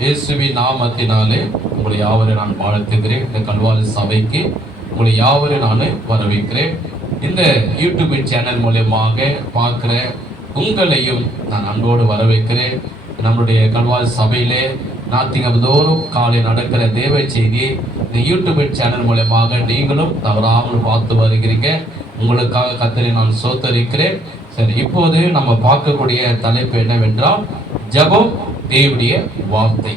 இயேசுவின் நாமத்தினாலே உங்களை யாவரையும் நான் வாழ்த்துகிறேன். இந்த கல்வாரி சபைக்கு உங்களை யாவரையும் நான் வரவேற்கிறேன். இந்த யூடியூப் சேனல் மூலமாக பார்க்குற உங்களையும் நான் அன்போடு வரவேற்கிறேன். நம்முடைய கல்வாரி சபையிலே ஞாயிற்றுக்கிழமைதோறும் காலை நடக்கிற தேவ செய்தி இந்த யூடியூப் சேனல் மூலமாக நீங்களும் தவறாமல் பார்த்து வருகிறீங்க. உங்களுக்காக கர்த்தரை நான் ஸ்தோத்திரிக்கிறேன். சரி, இப்போது நம்ம பார்க்கக்கூடிய தலைப்பு என்னவென்றால் ஜெபம் தேவனுடைய வார்த்தை.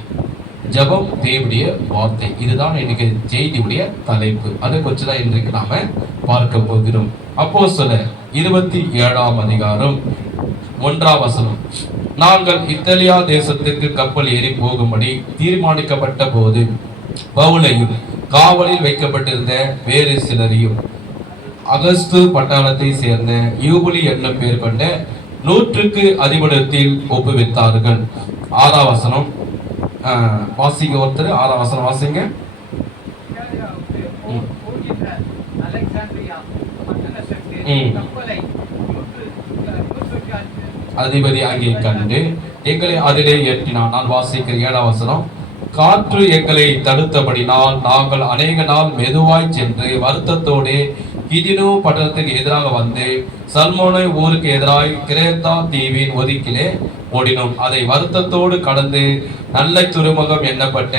ஜெபம் தேவனுடைய வார்த்தை, இதுதான் இன்னைக்கு செய்தியுடைய தலைப்பு. அதை கொஞ்சம் தான் இன்றைக்கு நாம பார்க்க போகிறோம். அப்போஸ்தலர் 27ஆம் அதிகாரம் 1ஆம் வசனம். நாங்கள் இத்தாலியா தேசத்துக்கு கப்பல் ஏறி போகும்படி தீர்மானிக்கப்பட்ட போது பவுலையும் காவலில் வைக்கப்பட்டிருந்த வேறு சிலரையும் அகஸ்து பட்டாளத்தை சேர்ந்த யூபுலி என்னும் பேர் கொண்ட 100 அதிபடத்தில் ஒப்புவித்தார்கள். 6ஆம் வசனம் வாசிங்க. ஒருத்தர் 6ஆம் வசனம் வாசிங்க. அதிபதி ஆகிய கண்டு எங்களை அதிலே ஏற்றினான். நான் வாசிக்கிறேன் 7ஆம் வசனம். காற்று எங்களை தடுத்தபடினால் நாங்கள் அநேக நாள் மெதுவாய் சென்று வருத்தத்தோடு கிதினோ பட்டணத்துக்கு எதிராக வந்து சல்மோனை ஊருக்கு எதிராய் கிரேத்தா தீவின் ஒதுக்கிலே ஓடினோம். அதை வருத்தத்தோடு கடந்து நல்ல துறைமுகம் எண்ணப்பட்ட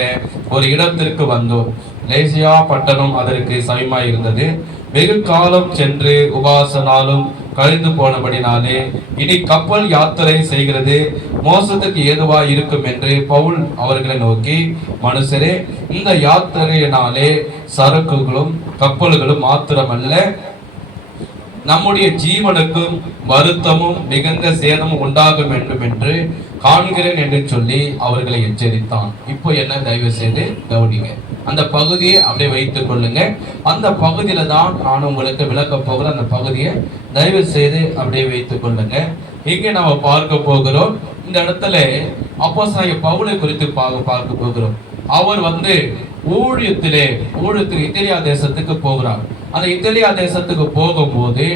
ஒரு இடத்திற்கு வந்தோம். லேசியா பட்டணம் அதற்கு சமயமாய் இருந்தது. வெகு காலம் சென்று உபாச நாளும் கழிந்து போனபடினாலே இனி கப்பல் யாத்திரை செய்கிறது மோசத்துக்கு ஏதுவாய் இருக்கும் என்று பவுல் அவர்களை நோக்கி, மனுஷரே, இந்த யாத்திரையினாலே சரக்குகளும் கப்பல்களும் மாத்திரமல்ல, நம்முடைய ஜீவனுக்கும் வருத்தமும் மிகுந்த சேதமும் உண்டாகும் வேண்டும் என்று காண்கிறேன் என்று சொல்லி அவர்களை எச்சரித்தான். இப்போ என்ன, தயவு செய்து கவனிங்க. அந்த பகுதியை அப்படியே வைத்துக் கொள்ளுங்க. அந்த பகுதியில தான் நான் உங்களுக்கு விளக்க போகிறேன். அந்த பகுதியை தயவு செய்து அப்படியே வைத்துக் கொள்ளுங்க. இங்கே நம்ம பார்க்க போகிறோம். இந்த இடத்துல அப்போஸ்தலனாகிய பவுலை குறித்து பார்க்க போகிறோம். அவர் ஊழியத்துக்கு இத்தாலியா தேசத்துக்கு போகிறார். அந்த இத்தாலியா தேசத்துக்கு போகும்போது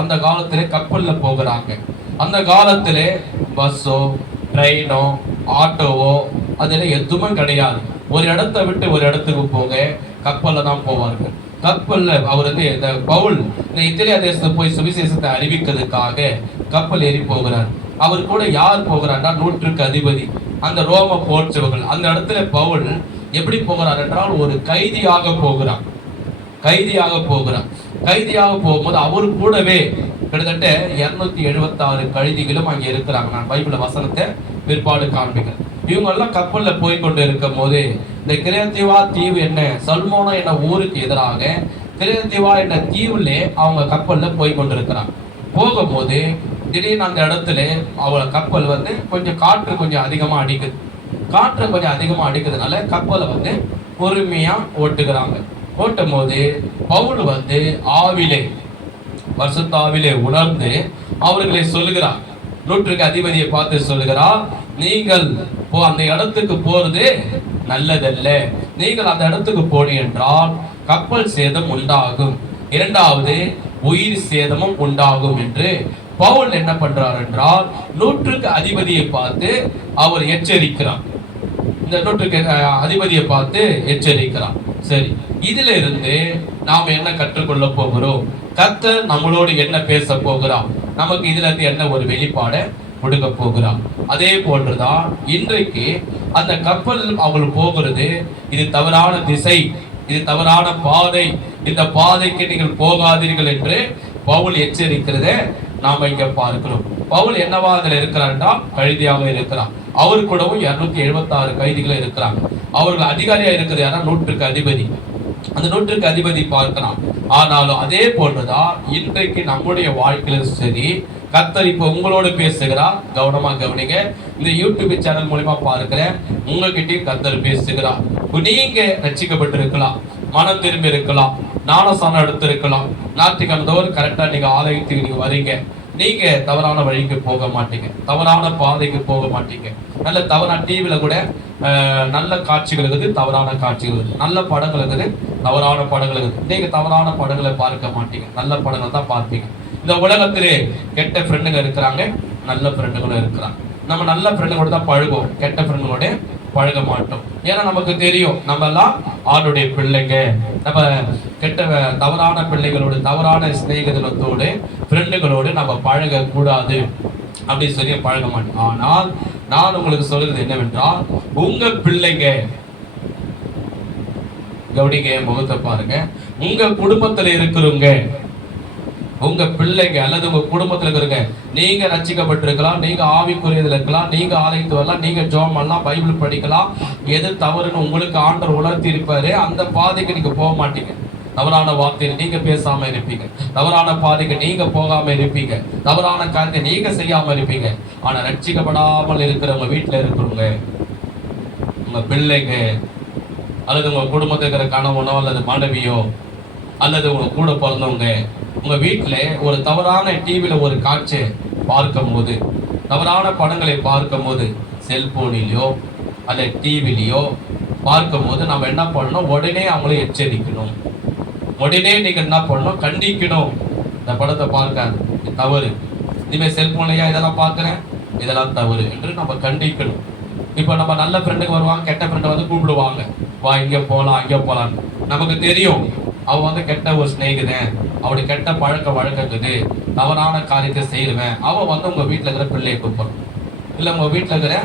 அந்த காலத்திலே கப்பல்ல போகிறாங்க. அந்த காலத்திலே பஸ்ஸோ ட்ரெயினோ ஆட்டோவோ அதுல எதுவுமே கிடையாது. ஒரு இடத்தை விட்டு ஒரு இடத்துக்கு போக கப்பல்ல தான் போவார்கள். கப்பல்ல அவர் இந்த பவுல் இந்த இத்தாலியா தேசத்துக்கு போய் சுவிசேஷத்தை அறிவிக்கிறதுக்காக கப்பல் ஏறி போகிறார். அவர் கூட யார் போகிறார்னா 100 அதிபதி, அந்த ரோம போற்றவர்கள். அந்த இடத்துல பவுல் எப்படி போகிறார் என்றால் ஒரு கைதியாக போகிறார். கைதியாக போகும்போது அவரு கூடவே கிட்டத்தட்ட 276 கைதிகளும் அங்கே இருக்கிறாங்க. நான் பைபிள வசனத்தை பிற்பாடு காண்பிக்கிறேன். இவங்க எல்லாம் கப்பல்ல போய் கொண்டு இருக்கும் போது இந்த கிரேத்திவா தீவு என்ன சல்மோனா என்ன ஊருக்கு எதிராக கிரேத்திவா என்ன தீவுல அவங்க கப்பல்ல போய் கொண்டு இருக்கிறாங்க. போகும்போது திடீர்னு அந்த இடத்துல அவளை கப்பல் கொஞ்சம் காற்று கொஞ்சம் அதிகமா அடிக்குது. அடிக்கிறதுனால கப்பலை பொறுமையா ஓட்டுகிறாங்க. ஓட்டும் போது பவுல் பரிசுத்தாவிலே உணர்ந்து அவர்களை சொல்லுகிறார். 100 அதிபதியை பார்த்து சொல்லுகிறார், நீங்கள் அந்த இடத்துக்கு போறது நல்லதல்ல. நீங்கள் அந்த இடத்துக்கு போனீங்க என்றால் கப்பல் சேதம் உண்டாகும், 2வது உயிர் சேதமும் உண்டாகும் என்று பவுல் என்ன பண்றார் என்றால் 100 அதிபதியை பார்த்து அவர் எச்சரிக்கிறார். இந்த 100 அதிபதியை பார்த்து எச்சரிக்கிறார். சரி, இதுல இருந்து நாம் என்ன கற்றுக்கொள்ள போகிறோம்? கர்த்தர் நம்மளோடு என்ன பேச போகிறார்? நமக்கு இதுல இருந்து என்ன ஒரு வெளிப்பாடை கொடுக்க போகிறார்? அதே போன்றுதான் இன்றைக்கு அந்த கப்பல் அவங்க போகிறது, இது தவறான திசை, இது தவறான பாதை, இந்த பாதைக்கு நீங்கள் போகாதீர்கள் என்று பவுல் எச்சரிக்கிறத நாம இங்க பார்க்கிறோம். பவுல் என்னவா அதுல இருக்கிறார்னா கைதியாக இருக்கிறார். அவரு கூடவும் 276 கைதிகள் இருக்கிறாங்க. அவர்கள் அதிகாரியா இருக்கிறது யாரா 100 அதிபதி. அந்த 100 அதிபதி பார்க்கலாம். ஆனாலும் அதே போன்றுதான் இன்றைக்கு நம்முடைய வாழ்க்கையில சரி, கர்த்தர் இப்ப உங்களோடு பேசுகிறார். கவனமா கவனிங்க. இந்த யூடியூப் சேனல் மூலமா பார்க்கிறேன், உங்ககிட்டயும் கர்த்தர் பேசுகிறார். நீங்க ரட்சிக்கப்பட்டிருக்கலாம், மனம் திரும்பி இருக்கலாம், ஞானஸ்நானம் எடுத்திருக்கலாம், ஞாயிற்றுக்கிழமை கரெக்டா நீங்க ஆலயத்துக்கு நீங்க வரீங்க. நீங்க தவறான வழிக்கு போக மாட்டீங்க, தவறான பாதைக்கு போக மாட்டீங்க. நல்ல தவறான டிவில கூட நல்ல காட்சிகள் இருக்குது, தவறான காட்சிகள் இருக்குது, நல்ல படங்கள் இருக்குது, தவறான படங்கள் இருக்குது. நீங்க தவறான படங்களை பார்க்க மாட்டீங்க, நல்ல படங்களை தான் பார்ப்பீங்க. இந்த உலகத்திலே கெட்ட ஃப்ரெண்டுங்க இருக்கிறாங்க, நல்ல ஃப்ரெண்டுகளும் இருக்கிறாங்க. நம்ம நல்ல ஃப்ரெண்டுங்களோட தான் பழகுவோம், கெட்ட ஃப்ரெண்டுங்களோட பழக மாட்டோம். ஏன்னா நமக்கு தெரியும் நம்ம எல்லாம் ஆளுடைய பிள்ளைங்க, நம்ம கெட்ட தவறான பிள்ளைகளோடு தவறான சிநேகிதத்தோடு ஃப்ரெண்டுகளோடு நம்ம பழக கூடாது அப்படின்னு சொல்லி பழக மாட்டோம். ஆனால் நான் உங்களுக்கு சொல்றது என்னவென்றால், உங்க பிள்ளைங்க, கவனிங்க, முகத்தை பாருங்க, உங்க குடும்பத்துல இருக்கிறவங்க, உங்க பிள்ளைங்க அல்லது உங்க குடும்பத்துல இருக்கிறவங்க, நீங்க ரட்சிக்கப்பட்டிருக்கலாம், நீங்க ஆவிக்குரியதுல இருக்கலாம், நீங்க ஆலயத்து வரலாம், நீங்க ஜெபம் பண்ணலாம், பைபிள் படிக்கலாம், எது தவறுன்னு உங்களுக்கு ஆண்டவர் உணர்த்தி இருப்பாரு. அந்த பாதைக்கு நீங்க போக மாட்டீங்க. தவறான வார்த்தையை நீங்க பேசாம இருப்பீங்க, தவறான பாதைக்கு நீங்க போகாம இருப்பீங்க, தவறான காரியத்தை நீங்க செய்யாம இருப்பீங்க. ஆனா ரட்சிக்கப்படாமல் இருக்கிறவங்க, வீட்டுல இருக்கிறவங்க, உங்க பிள்ளைங்க அல்லது உங்க குடும்பத்தில் இருக்கிற கணவனோ அல்லது மனைவியோ அல்லது உங்க கூட பிறந்தவங்க, உங்க வீட்டுல ஒரு தவறான டிவியில ஒரு காட்சியை பார்க்கும் போது, தவறான படங்களை பார்க்கும் போது, செல்போனிலையோ அல்ல டிவிலையோ பார்க்கும் போது நம்ம என்ன பண்ணணும்? உடனே அவங்கள எச்சரிக்கணும். உடனே நீங்க என்ன பண்ணணும்? கண்டிக்கணும். இந்த படத்தை பார்க்க தவறு, இனிமே செல்போன்லையா இதெல்லாம் பார்க்கிறேன், இதெல்லாம் தவறு என்று நம்ம கண்டிக்கணும். இப்போ நம்ம நல்ல ஃப்ரெண்டுக்கு வருவாங்க, கெட்ட ஃப்ரெண்டை வந்து கூப்பிடுவாங்க, வா இங்கே போகலாம் அங்கே போகலான்னு. நமக்கு தெரியும் அவன் வந்து கெட்ட ஒரு சிநேகிதன், அவனுடைய கெட்ட பழக்க வழக்கங்குது, தவறான காரியத்தை செய்வேன். அவன் வந்து உங்க வீட்டில் இருக்கிற பிள்ளையை கூப்பிடுறான், இல்லை உங்க வீட்டில் இருக்கிற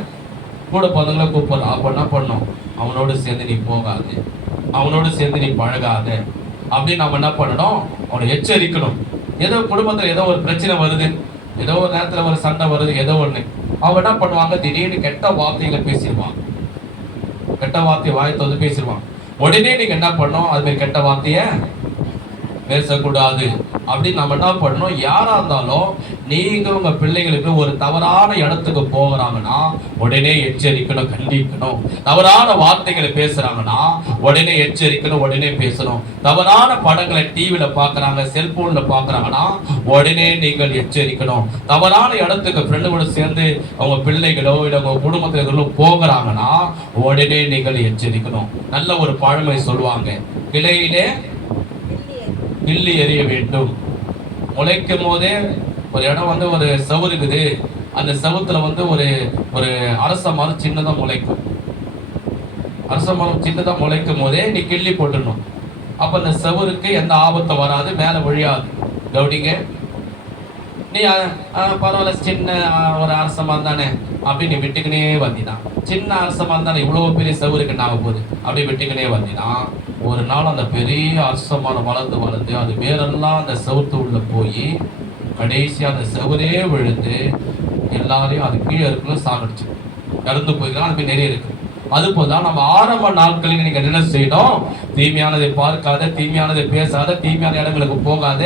கூட பிறந்தவங்களை கூப்பிடுறான். அப்போ என்ன பண்ணும்? அவனோடு சேர்ந்து நீ போகாது, அவனோடு சேர்ந்து நீ பழகாத அப்படின்னு நம்ம என்ன பண்ணணும்? அவனை எச்சரிக்கணும். ஏதோ குடும்பத்தில் ஏதோ ஒரு பிரச்சனை வருது, ஏதோ ஒரு நேரத்தில் ஒரு சண்டை வருது, ஏதோ ஒன்று, அவன் என்ன பண்ணுவாங்க? திடீர்னு கெட்ட வார்த்தைகளை பேசிடுவான், கெட்ட வார்த்தையை வாயத்தை வந்து பேசிடுவான். உடனே நீங்க என்ன பண்ணணும்? அது மாதிரி கெட்ட வார்த்தைய பேசக்கூடாது அப்படின்னு நம்ம என்ன பண்ணணும்? யாரா இருந்தாலும் நீங்க உங்க பிள்ளைகளுக்கு ஒரு தவறான இடத்துக்கு போகிறாங்கன்னா உடனே எச்சரிக்கணும், கண்டிக்கணும். தவறான வார்த்தைகளை பேசுறாங்கன்னா உடனே எச்சரிக்கணும், உடனே பேசணும். தவறான படங்களை டிவியில பாக்குறாங்க, செல்போன்ல பாக்குறாங்கன்னா உடனே நீங்கள் எச்சரிக்கணும். தவறான இடத்துக்கு ஃப்ரெண்டுகளோட சேர்ந்து அவங்க பிள்ளைகளோ இல்லை உங்க குடும்பத்திலோ போகிறாங்கன்னா உடனே நீங்கள் எச்சரிக்கணும். நல்ல ஒரு பழமொழி சொல்லுவாங்க, கிளையிலே கிள்ளி எறிய வேண்டும். முளைக்கும் போதே ஒரு இடம் வந்து ஒரு சவுறு இருக்குது, அந்த சவுத்துல வந்து ஒரு ஒரு அரச மரம் சின்னதா முளைக்கும். அரச மரம் சின்னதா முளைக்கும் போதே நீ கிள்ளி போட்டுடணும். அப்ப அந்த சவுருக்கு எந்த ஆபத்தும் வராது, மேல ஒழியாது. கவுடிங்க, நீ பரவாயில்ல சின்ன ஒரு அரச மரம் தானே அப்படி நீ விட்டுக்கினே வந்தினா, சின்ன அரச மரம் தானே இவ்வளவு பெரிய சவுருக்கு என்ன ஆக போகுது அப்படி விட்டுக்கினே வந்தினா, ஒரு நாள் அந்த பெரிய அரச மரம் வளர்ந்து வளர்ந்து அது வேறெல்லாம் அந்த செவுத்து உள்ள போய் கடைசி அந்த செவரே விழுந்து எல்லாரையும் அது கீழே இருக்குன்னு சாகடிச்சு இறந்து போய்க்கலாம். அது நிறைய இருக்கு. அது போதான் நம்ம ஆரம்ப நாட்களில் நீங்க என்ன செய்யணும்? தீமையானதை பார்க்காத, தீமையானதை பேசாத, தீமையான இடங்களுக்கு போகாத.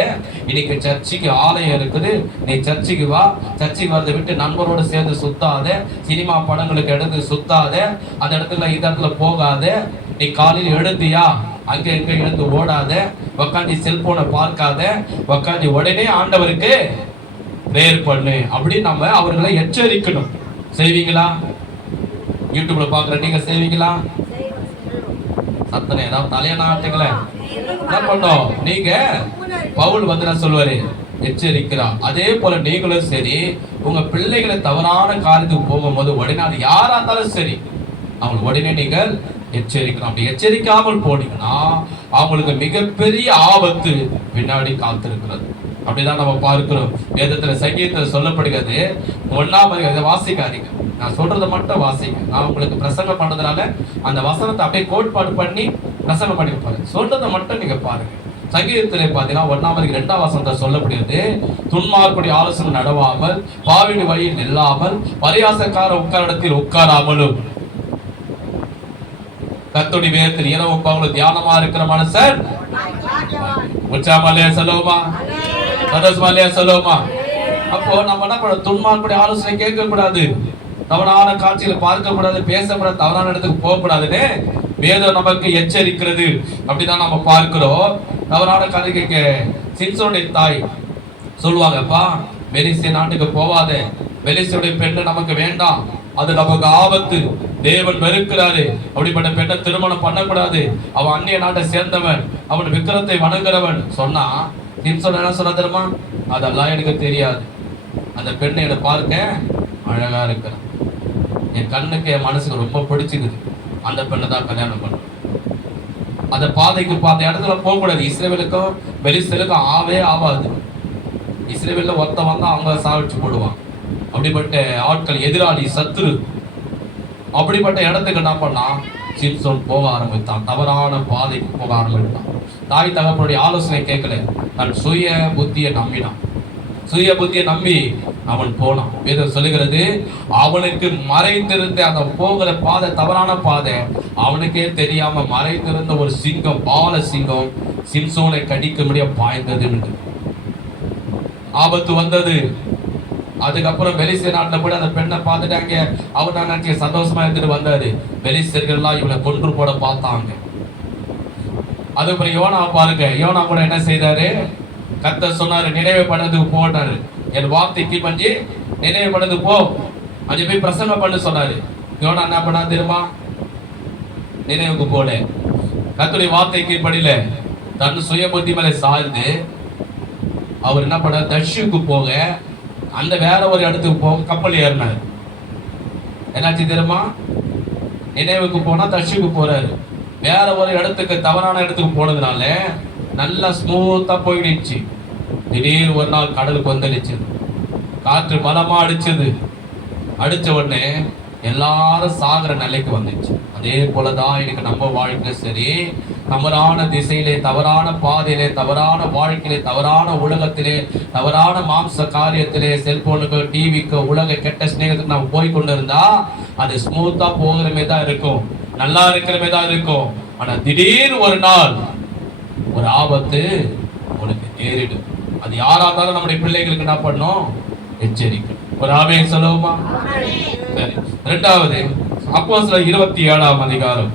இன்னைக்கு சர்ச்சுக்கு ஆலயம் இருக்குது, நீ சர்ச்சுக்கு வா, சர்ச்சுக்கு வரதை விட்டு நண்பரோடு சேர்ந்து சுத்தாத, சினிமா படங்களுக்கு எடுத்து சுத்தாத, அந்த இடத்துல இந்த இடத்துல போகாத. நீ காலையில் எழுந்தியா அங்க எங்க எழுந்து ஓடாத, உக்காந்து செல்போனை பார்க்காத, உக்காந்து உடனே ஆண்டவருக்கு பிரேயர் பண்ணு அப்படி நம்ம அவர்களை எச்சரிக்கணும். செய்வீங்களா? யூடியூப்ல பாக்குற நீங்க செய்வீங்களா? சத்தனை ஏதாவது தலையனாட்டுங்கள என்ன பண்ணோம்? நீங்க பவுல் வந்து நான் சொல்லுவாரு, எச்சரிக்கிறான். அதே போல நீங்களும் சரி, உங்க பிள்ளைகளை தவறான காரியத்துக்கு போகும்போது உடனே அது யாரா இருந்தாலும் சரி அவங்களுக்கு உடனே நீங்கள் எச்சரிக்கணும். அப்படி எச்சரிக்காமல் போனீங்கன்னா அவங்களுக்கு மிகப்பெரிய ஆபத்து பின்னாடி காத்திருக்கிறது. அப்படிதான் நம்ம பார்க்கிறோம். வேதத்துல சங்கீதத்துல சொல்லப்படுகிறது. 1 வாசிக்காதீங்க, நான் சொல்றதை மட்டும் வாசிங்க. நான் உங்களுக்கு பிரசங்கம் பண்றதுனால அந்த வசனத்தை அப்படியே கோட்பாடு பண்ணி பிரசங்கம் பண்ணி பாருங்க, சொல்றதை மட்டும் நீங்க பாருங்க. சங்கீதத்திலே பார்த்தீங்கன்னா 1 வசனத்தை சொல்லப்படுகிறது, துன்மார்க்குடைய ஆலோசனை நடவாமல், பாவின் வழியில் நில்லாமல், பரியாசக்கார உட்காரிடத்தில் உட்காராமலும், கர்த்தருடைய வேதத்தில் இரவும் பகலும் தியானமா இருக்கிற மனுஷன் உச்சாமலே சொல்லுவோமா, சதஸ்மலே சொல்லுவோமா. அப்போ நம்ம என்ன பண்ண? துன்மார்க்குடைய ஆலோசனை கேட்க கூடாது, தவறான காட்சிகளை பார்க்க கூடாது, பேசக்கூடாது, தவறான இடத்துக்கு போக கூடாதுன்னு வேதம் நமக்கு எச்சரிக்கிறது. அப்படிதான் நம்ம பார்க்கிறோம். தவறான கதைக்கு சிம்சோனுடைய தாய் சொல்லுவாங்கப்பா, பெலிஸ்திய நாட்டுக்கு போவாத, பெலிஸ்தியுடைய பெண்ணு நமக்கு வேண்டாம், அது நமக்கு ஆபத்து, தேவன் வெறுக்கிறாரு, அப்படிப்பட்ட பெண்ணை திருமணம் பண்ணக்கூடாது, அவன் அந்நிய நாட்டை சேர்ந்தவன், அவன் விக்கிரத்தை வணங்குறவன் சொன்னா சிம்சோன் என்ன சொன்ன தெரியுமா? அதெல்லாம் எனக்கு தெரியாது, அந்த பெண்ணை என்னை பார்க்க அழகா இருக்கிறான், என் கண்ணுக்கு என் மனசுக்கு ரொம்ப பிடிச்சிருக்குது, அந்த பெண்ணை தான் கல்யாணம் பண்ணும். அந்த பாதைக்கு அந்த இடத்துல போகக்கூடாது. இஸ்ரவேலுக்கும் பெலிஸ்தருக்கும் ஆவே ஆவாது. இஸ்ரவேல்ல ஒருத்த வந்தா அவங்க சாவிச்சு போடுவான். அப்படிப்பட்ட ஆட்கள், எதிராளி, சத்துரு. அப்படிப்பட்ட இடத்துக்கு என்ன பண்ணா, சிம்சோன் போக ஆரம்பித்தான். தவறான பாதைக்கு போக ஆரம்பித்தான். தாய் தகப்பனுடைய ஆலோசனை கேட்கல, தன் சுய புத்தியை நம்பினான். சுய புத்தியை நம்பி அவன் போனான். வேதம் சொல்லுகிறது, அவனுக்கு மறைந்திருந்த அந்த போகிற பாதை, தவறான பாதை, அவனுக்கே தெரியாம மறைந்திருந்த ஒரு சிங்கம், பால சிங்கம் சிம்சோனை கடிக்க முடிய பாய்ந்தது. ஆபத்து வந்தது. அதுக்கப்புறம் பெலிஸ்தர் நாட்டில் போய் அந்த பெண்ணை பார்த்துட்டாங்க. அவர் நான் நினைச்ச சந்தோஷமா இருந்துட்டு வந்தாரு. பெலிஸ்தர்கள்லாம் இவனை கொன்று போட பார்த்தாங்க. அதுக்கப்புறம் யோனா பாருங்க, யோனா கூட என்ன செய்தாரு, கர்த்தர் சொன்னாரு, நினைவு பண்ணதுக்கு போனாரு. என் வார்த்தைக்கு பஞ்சு நினைவு பண்ணது போ, அஞ்சு போய் பிரசங்கம் பண்ணு சொன்னாரு. யோனா என்ன பண்ணா தெரியுமா, நினைவுக்கு போல, கர்த்தருடைய வார்த்தைக்கு படியில தன் சுய புத்தி மேல சாய்ந்து அவர் என்ன பண்ண, தர்ஷுக்கு போக, அந்த வேற ஒரு இடத்துக்கு போக கப்பல் ஏறினார். என்னாச்சு தெரியுமா, நினைவுக்கு போனா தர்ஷுக்கு போறாரு. வேற ஒரு இடத்துக்கு, தவறான இடத்துக்கு போனதுனால நல்லா ஸ்மூத்தா போயிடுச்சு. திடீர் ஒரு நாள் கடலுக்கு வந்துடுச்சு. காற்று பலமா அடிச்சது. அடிச்ச உடனே எல்லாரும் சாகர நிலைக்கு வந்துச்சு. அதே போலதான் இன்னைக்கு நம்ம வாழ்க்கை சரி, தவறான திசையிலே, தவறான பாதையிலே, தவறான வாழ்க்கையிலே, தவறான உலகத்திலே, தவறான மாம்ச காரியத்திலே, செல்போனுக்கு, டிவிக்கு, உலக கெட்ட ஸ்நேகத்துக்கு நம்ம போய் கொண்டு இருந்தா அது ஸ்மூத்தா போகிறமே தான் இருக்கும், நல்லா இருக்கிறமே தான் இருக்கும். ஆனா திடீர் ஒரு நாள் ஒரு ஆபத்து உனக்கு நேரிடும். அது யாரா இருந்தாலும் நம்முடைய பிள்ளைகளுக்கு என்ன பண்ணும், எச்சரிக்கை. ஒரு ஆமென் சொல்லுவோமா? சரி. இரண்டாவது அப்போஸ்தலர் 27ஆம் அதிகாரம்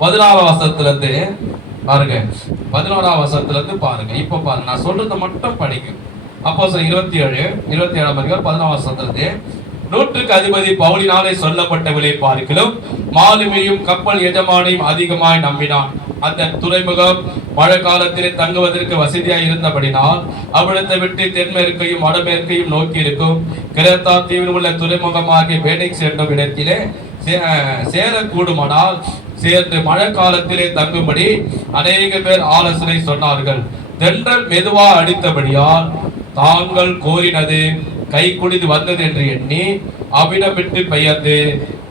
16ஆம் வசனத்திலிருந்து பாருங்க. 11ஆம் வசனத்திலிருந்து பாருங்க. இப்ப பாருங்க, நான் சொல்றதை மட்டும் படிங்க. அப்போஸ்தலர் 27ஆம் அதிகாரம் 11ஆம் வசனத்திலிருந்து, நூற்றுக்கு அதிபதி பவுலினாலே சொல்லப்பட்டவளை பார்க்கிலும் மாலுமியும் கப்பல் எஜமானையும் அதிகமாய் நம்பினான். அந்த துறைமுகம் மழை காலத்திலே தங்குவதற்கு வசதியாய் இருந்தபடினால் அவ்விடத்தை விட்டு தென்மேற்கையும் வடமேற்கையும் நோக்கி இருக்கும் கிரேத்தா தீவில் உள்ள துறைமுகமாகிய பேனிக்ஸ் என்னும் இடத்திலே சேரக்கூடுமானால் சேர்ந்து மழை காலத்திலே தங்கும்படி அநேக பேர் ஆலோசனை சொன்னார்கள். தென்றல் மெதுவா அடித்தபடியால் தாங்கள் கோரினது கை குடிது வந்தது என்று எண்ணி அவ்விடம் விட்டு பெயர்ந்து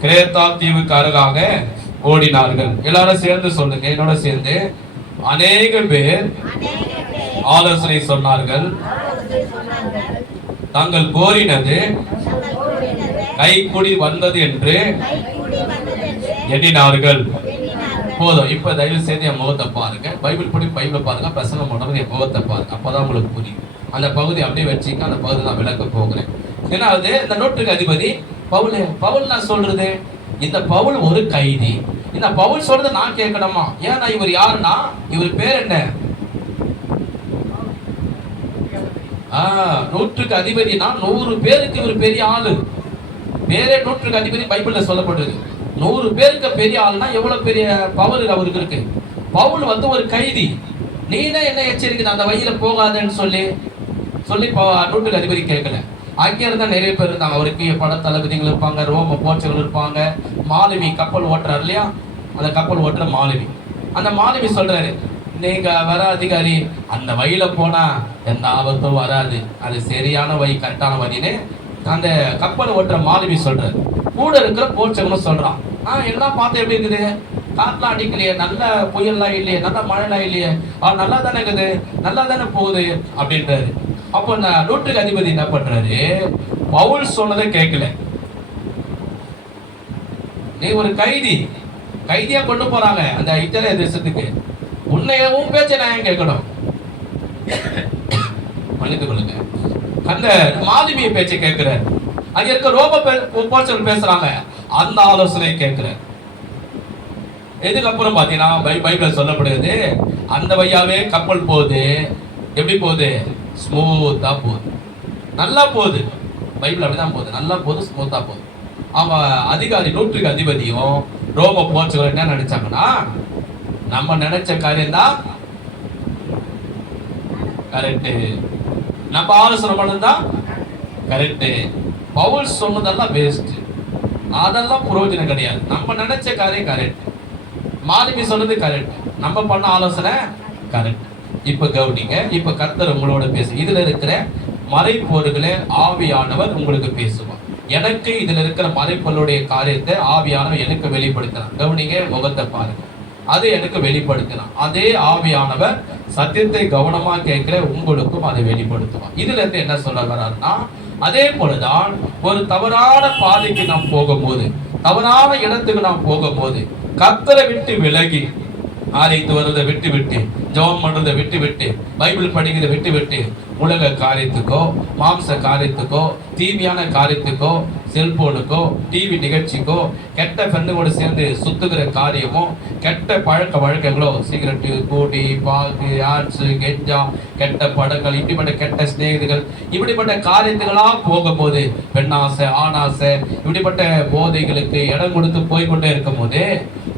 கிரேத்தா தீவுக்கு அருகாக ஓடினார்கள். எல்லாரும் சேர்ந்து சொல்லுங்க, என்னோட சேர்ந்து. அநேக பேர் ஆலோசனை சொன்னார்கள், தாங்கள் கோரினது கைக்குடி வந்தது என்று எண்ணினார்கள். போதும். இப்ப தயவு செய்து என் முகத்தை பாருங்க, பைபிள் படி பைபிள் பாருங்க, பிரசங்கம் பண்ணுறது என் முகத்தை பாருங்க, அப்பதான் உங்களுக்கு புரியும். அந்த பகுதி அப்படியே வச்சுங்க, அந்த பகுதி நான் விளக்க போகிறேன். ஏன்னாவது இந்த நூற்றுக்கு அதிபதி பவுல் நான் சொல்றது, இந்த பவுல் ஒரு கைதி. இந்த பவுல் சொல்றது நான் கேட்கணுமா? ஏன்னா இவர் யாருன்னா, இவர் பேர் என்ன, நூற்றுக்கு அதிபதினா 100 பேருக்கு இவர் பெரிய ஆளு. பேரே நூற்றுக்கு அதிபதி பைபிள்ல சொல்லப்படுது. 100 பேருக்கு பெரிய ஆளுனா எவ்வளவு பெரிய பவர் அவருக்கு இருக்கு. பவுல் வந்து ஒரு கைதி. நீனே என்ன எச்சரிக்கை, அந்த வழியில போகாதேன்னு சொல்லி நூற்றுக்கு அதிபதி கேட்கல. அங்கே இருந்தா நிறைய பேர் இருந்தாங்க. அவருக்கு பட தளபதிகள் இருப்பாங்க, ரோம போர்ச்சர்கள் இருப்பாங்க, மாலுமி கப்பல் ஓட்டுறாரு இல்லையா, அந்த கப்பல் ஓட்டுற மாலுமி. அந்த மாலுமி சொல்றாரு, நீங்க வர அதிகாரி, அந்த வழியில போனா எந்த ஆபத்தும் வராது, அது சரியான வழி, கரெக்டான வழின்னு அந்த கப்பல் ஓட்டுற மாலுமி சொல்றாரு. கூட இருக்கிற போர்ச்சகனும் சொல்றான், எல்லாம் பார்த்து எப்படி இருக்குது, காற்றுலாம் அடிக்கலையே, நல்ல புயல்லாம் இல்லையே, நல்ல மழைலாம் இல்லையே, நல்லா தானே இருக்குது, நல்லா தானே போகுது அப்படின்றாரு. அப்போ நான் நூற்றுக்கு அதிபதி என்ன பண்றாரு, பவுல் சொன்னதை கேட்கல. நீ ஒரு கைதியா கொண்டு போறாங்க அந்த இத்தாலிய தேசத்துக்கு, உன்னையவும் பேச்ச நான் கேட்கணும், மன்னித்துக் கொள்ளுங்க. அந்த மாலுமிய பேச்சை கேட்கிற, அங்க இருக்க ரோம போர்ச்சர்கள் பேசுறாங்க, அந்த ஆலோசனை கேட்கிற. இதுக்கப்புறம் பாத்தீங்கன்னா பைபிள் சொல்லப்படுகிறது, அந்த வழியாவே கப்பல் போகுது. எப்படி போகுது, ஸ்மூத்தா போகுது, நல்லா போகுது. பைபிள் அப்படிதான் போகுது, நல்லா போகுது, ஸ்மூத்தா போகுது. அவன் அதிகாரி நூற்றுக்கு அதிபதியும் ரோம போர்ச்சர்கள் என்ன நினைச்சாங்கன்னா, நம்ம நினைச்ச காரியம் தான் கரெக்ட், நம்ம ஆலோசனை பண்ணதான் கரெக்ட், பவுல் சொன்னதெல்லாம் வேஸ்ட். அதெல்லாம் பிரயோஜனம் கிடையாது. நம்ம நினைச்ச காரியம் கரெக்ட், மாலுமி சொன்னது கரெக்ட், நம்ம பண்ண ஆலோசனை கரெக்ட். இப்ப கவனிங்க, இப்ப கர்த்தர் உங்களோட பேசு. இதுல இருக்கிற மறைப்பொருள்களே ஆவியானவர் உங்களுக்கு பேசுவார். எனக்கு இதுல இருக்கிற மறைப்பொருளுடைய காரியத்தை ஆவியானவர் எனக்கு வெளிப்படுத்தினார். கவனிங்க, முகத்தை பாருங்க, அது எனக்கு வெளிப்படுத்தினார். அதே ஆவியானவர் சத்தியத்தை கவனமா கேட்கிற உங்களுக்கும் அதை வெளிப்படுத்துவார். இதுல இருந்து என்ன சொல்ல வர்றாருன்னா, அதே போலதான் ஒரு தவறான பாதைக்கு நாம் போகும்போது, தவறான இடத்துக்கு நாம் போகும்போது, கர்த்தரை விட்டு விலகி ஆலயத்து வருவதை விட்டு விட்டு, ஜெபம் பண்றதை விட்டு விட்டு, பைபிள் படிக்கிறதை விட்டு விட்டு, உலக காரியத்துக்கோ மாம்ச காரியத்துக்கோ தீமையான காரியத்துக்கோ செல்போனுக்கோ டிவி நிகழ்ச்சிக்கோ கெட்ட ஃப்ரெண்டுகளோடு சேர்ந்து சுத்துகிற காரியமோ கெட்ட பழக்க வழக்கங்களோ சிகரெட்டு கூடி பாக்கு ஆட்ஸு கெஞ்சா கெட்ட படங்கள் இப்படிப்பட்ட கெட்ட சிநேகிதர்கள் இப்படிப்பட்ட காரியத்துகளா போகும்போது, பெண்ணாசை ஆணாசை இப்படிப்பட்ட போதைகளுக்கு இடம் கொடுத்து போய்கொண்டே இருக்கும் போது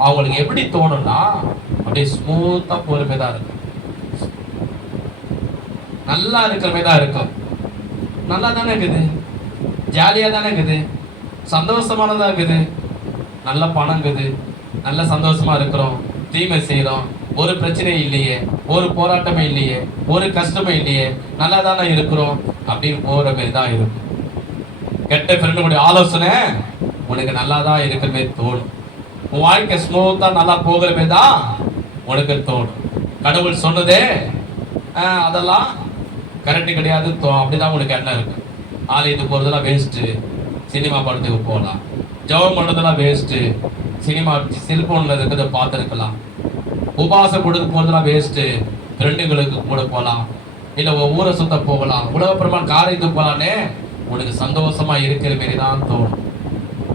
அவங்களுக்கு எப்படி தோணும்னா, அப்படியே ஸ்மூத்தா போறமேதான் இருக்கும், நல்லா இருக்கிறமேதான் இருக்கும். நல்லா தானே இருக்குது, ஜாலியா தானே இருக்குது, சந்தோஷமானதா இருக்குது, நல்ல பணம் இருக்குது, நல்ல சந்தோஷமா இருக்கிறோம், தீமை செய்யறோம், ஒரு பிரச்சனை இல்லையே, ஒரு போராட்டமே இல்லையே, ஒரு கஷ்டமே இல்லையே, நல்லா தானே இருக்கிறோம் அப்படின்னு போற மாதிரி தான் இருக்கும். கெட்ட ஃப்ரெண்டுடைய ஆலோசனை உனக்கு நல்லா தான் இருக்கிற மாதிரி தோணும். உன் வாழ்க்கை ஸ்மூத்தா நல்லா போகிற மாதிரி தான் உனக்கு தோணும். கடவுள் சொன்னதே அதெல்லாம் கரெக்ட் கிடையாது, அப்படிதான் உனக்கு என்ன இருக்கு. ஆலயத்துக்கு போறதெல்லாம் வேஸ்ட்டு, சினிமா படத்துக்கு போகலாம். ஜெபம் பண்றதெல்லாம் வேஸ்ட்டு, சினிமா செல்போன்ல இருக்கிறத பார்த்துருக்கலாம். உபாசம் கொடுத்து போறதெல்லாம் வேஸ்ட்டு, ஃப்ரெண்டுங்களுக்கு கூட போகலாம், இல்லை ஊரை சுத்த போகலாம், உலகப்புறமா காரியத்துக்கு போகலான்னே உனக்கு சந்தோஷமா இருக்கிற மாரி தான் தோணும்.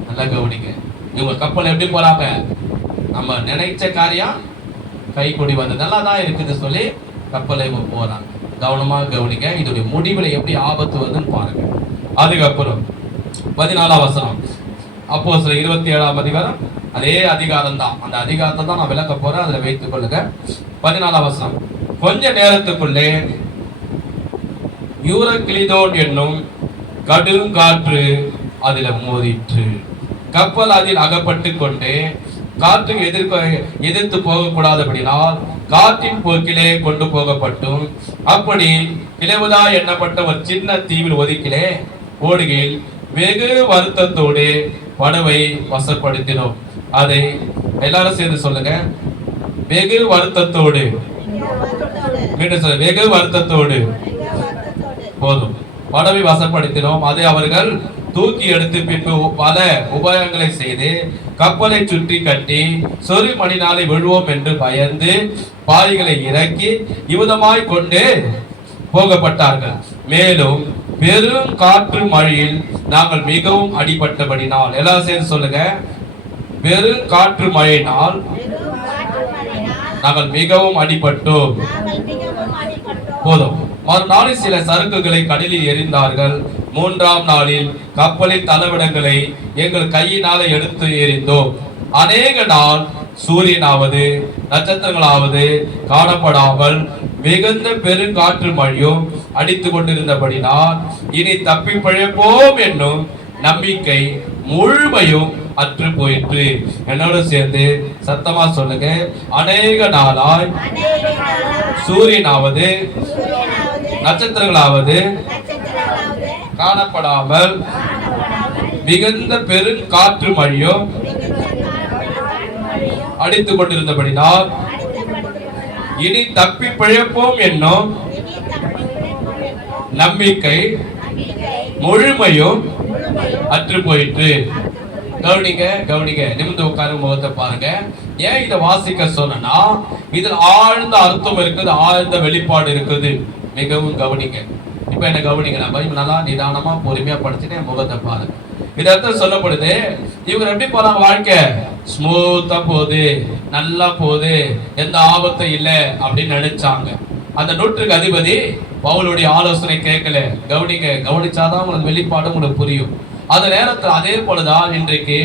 நல்லா கவனிங்க, இவங்க கப்பல் எப்படி போறாங்க, நம்ம நினைச்ச காரியம் கை கொடி வந்து நல்லா தான் இருக்குது சொல்லி கப்பலை இவங்க போறாங்க. கவனமா கவனிங்க, இதோடைய முடிவுல எப்படி ஆபத்து வருதுன்னு பாருங்க. அதுக்கப்புறம் 14ஆம் வசனம், அப்போஸ்தலர் 27ஆம் அதிகாரம், அதே அதிகாரம் தான், அந்த அதிகாரத்தை தான் நான் விளக்க போறேன், அதுல வைத்துக் கொள்ளுங்க. 14ஆம் வசனம், கொஞ்ச நேரத்துக்குள்ளே யூரக்லிதோன் என்னும் கடுங்காற்று அதில் மோதிற்று. கப்பல் அதில் அகப்பட்டு கொண்டு காற்றுக்கு எதிர்த்து போகக்கூடாதபடினால் காற்றின் போக்கிலே கொண்டு போகப்பட்டும், அப்படி கிளவுதா எண்ணப்பட்ட ஒரு சின்ன தீவில் ஒதுக்கிலே ஓடுகையில் வெகு வருத்தத்தோடு படவை வசப்படுத்தினோம். அதை எல்லாரும் சேர்ந்து சொல்லுங்க, வெகு வருத்தத்தோடு. மீண்டும் சொல்ல, வெகு வருத்தத்தோடு போதும் படவை வசப்படுத்தினோம். அதை அவர்கள் தூக்கி எடுத்து பின்பு பல உபாயங்களை செய்து கப்பலை சுற்றி கட்டி சொறி மணினாலே விழுவோம் என்று பயந்து பாய்களை இறக்கி இவ்விதமாய் கொண்டு போகப்பட்டார்கள். மேலும் பெரும் காற்று மழையில் நாங்கள் மிகவும் அடிபட்டபடினால், எல்லாம் சேர்ந்து சொல்லுங்க, பெரும் காற்று மழையினால் நாங்கள் மிகவும் அடிபட்டோம். போதும். மறுநாளில் சில சரக்குகளை கடலில் எறிந்தார்கள். 3ஆம் நாளில் கப்பலின் தளவிடங்களை எங்கள் கையினால எடுத்து எறிந்தோம். அநேக நாள் சூரியனாவது நட்சத்திரங்களாவது காணப்படாமல் மிகுந்த பெருங்காற்று மழையும் அடித்து கொண்டிருந்தபடினால் இனி தப்பி பிழைப்போம் என்னும் நம்பிக்கை முழுமையும் அற்று போயிற்று. என்னோட சேர்ந்து சத்தமா சொல்லுங்க, அநேக நாளாய் சூரியனாவது நட்சத்திரங்களாவது காணப்படாமல் மிகுந்த பெருங்காற்று மழையும் அடித்துக் கொண்டிருந்தபடினால் இனி தப்பி பிழைப்போம் என்னும் நம்பிக்கை முழுமையும் அற்று போயிற்று. கவனிங்க கவனிங்க, நிமிர்ந்து உட்கார்ந்து முகத்தை பாருங்க. ஏன் இதை வாசிக்க சொன்னா, இதில் ஆழ்ந்த அர்த்தம் இருக்குது, ஆழ்ந்த வெளிப்பாடு இருக்குது. மிகவும் கவனிங்க. இப்ப என்ன கவனிங்க, நான் பைபிள் நல்லா நிதானமா பொறுமையா படிச்சுட்டு என் முகத்தை பாருங்க. இது அர்த்தம் சொல்லப்படுது, இவங்க எப்படி போறாங்க, வாழ்க்கை ஸ்மூத்தா போகுது, நல்லா போகுது, எந்த ஆபத்தும் இல்லை அப்படின்னு நினைச்சாங்க. அந்த நூற்றுக்கு அதிபதி பவுலுடைய ஆலோசனை கேட்கல. கவனிங்க, கவனிச்சாதான் உங்களுக்கு வெளிப்பாடு உங்களுக்கு புரியும். அந்த நேரத்தில் அதே போலதான் இன்றைக்கு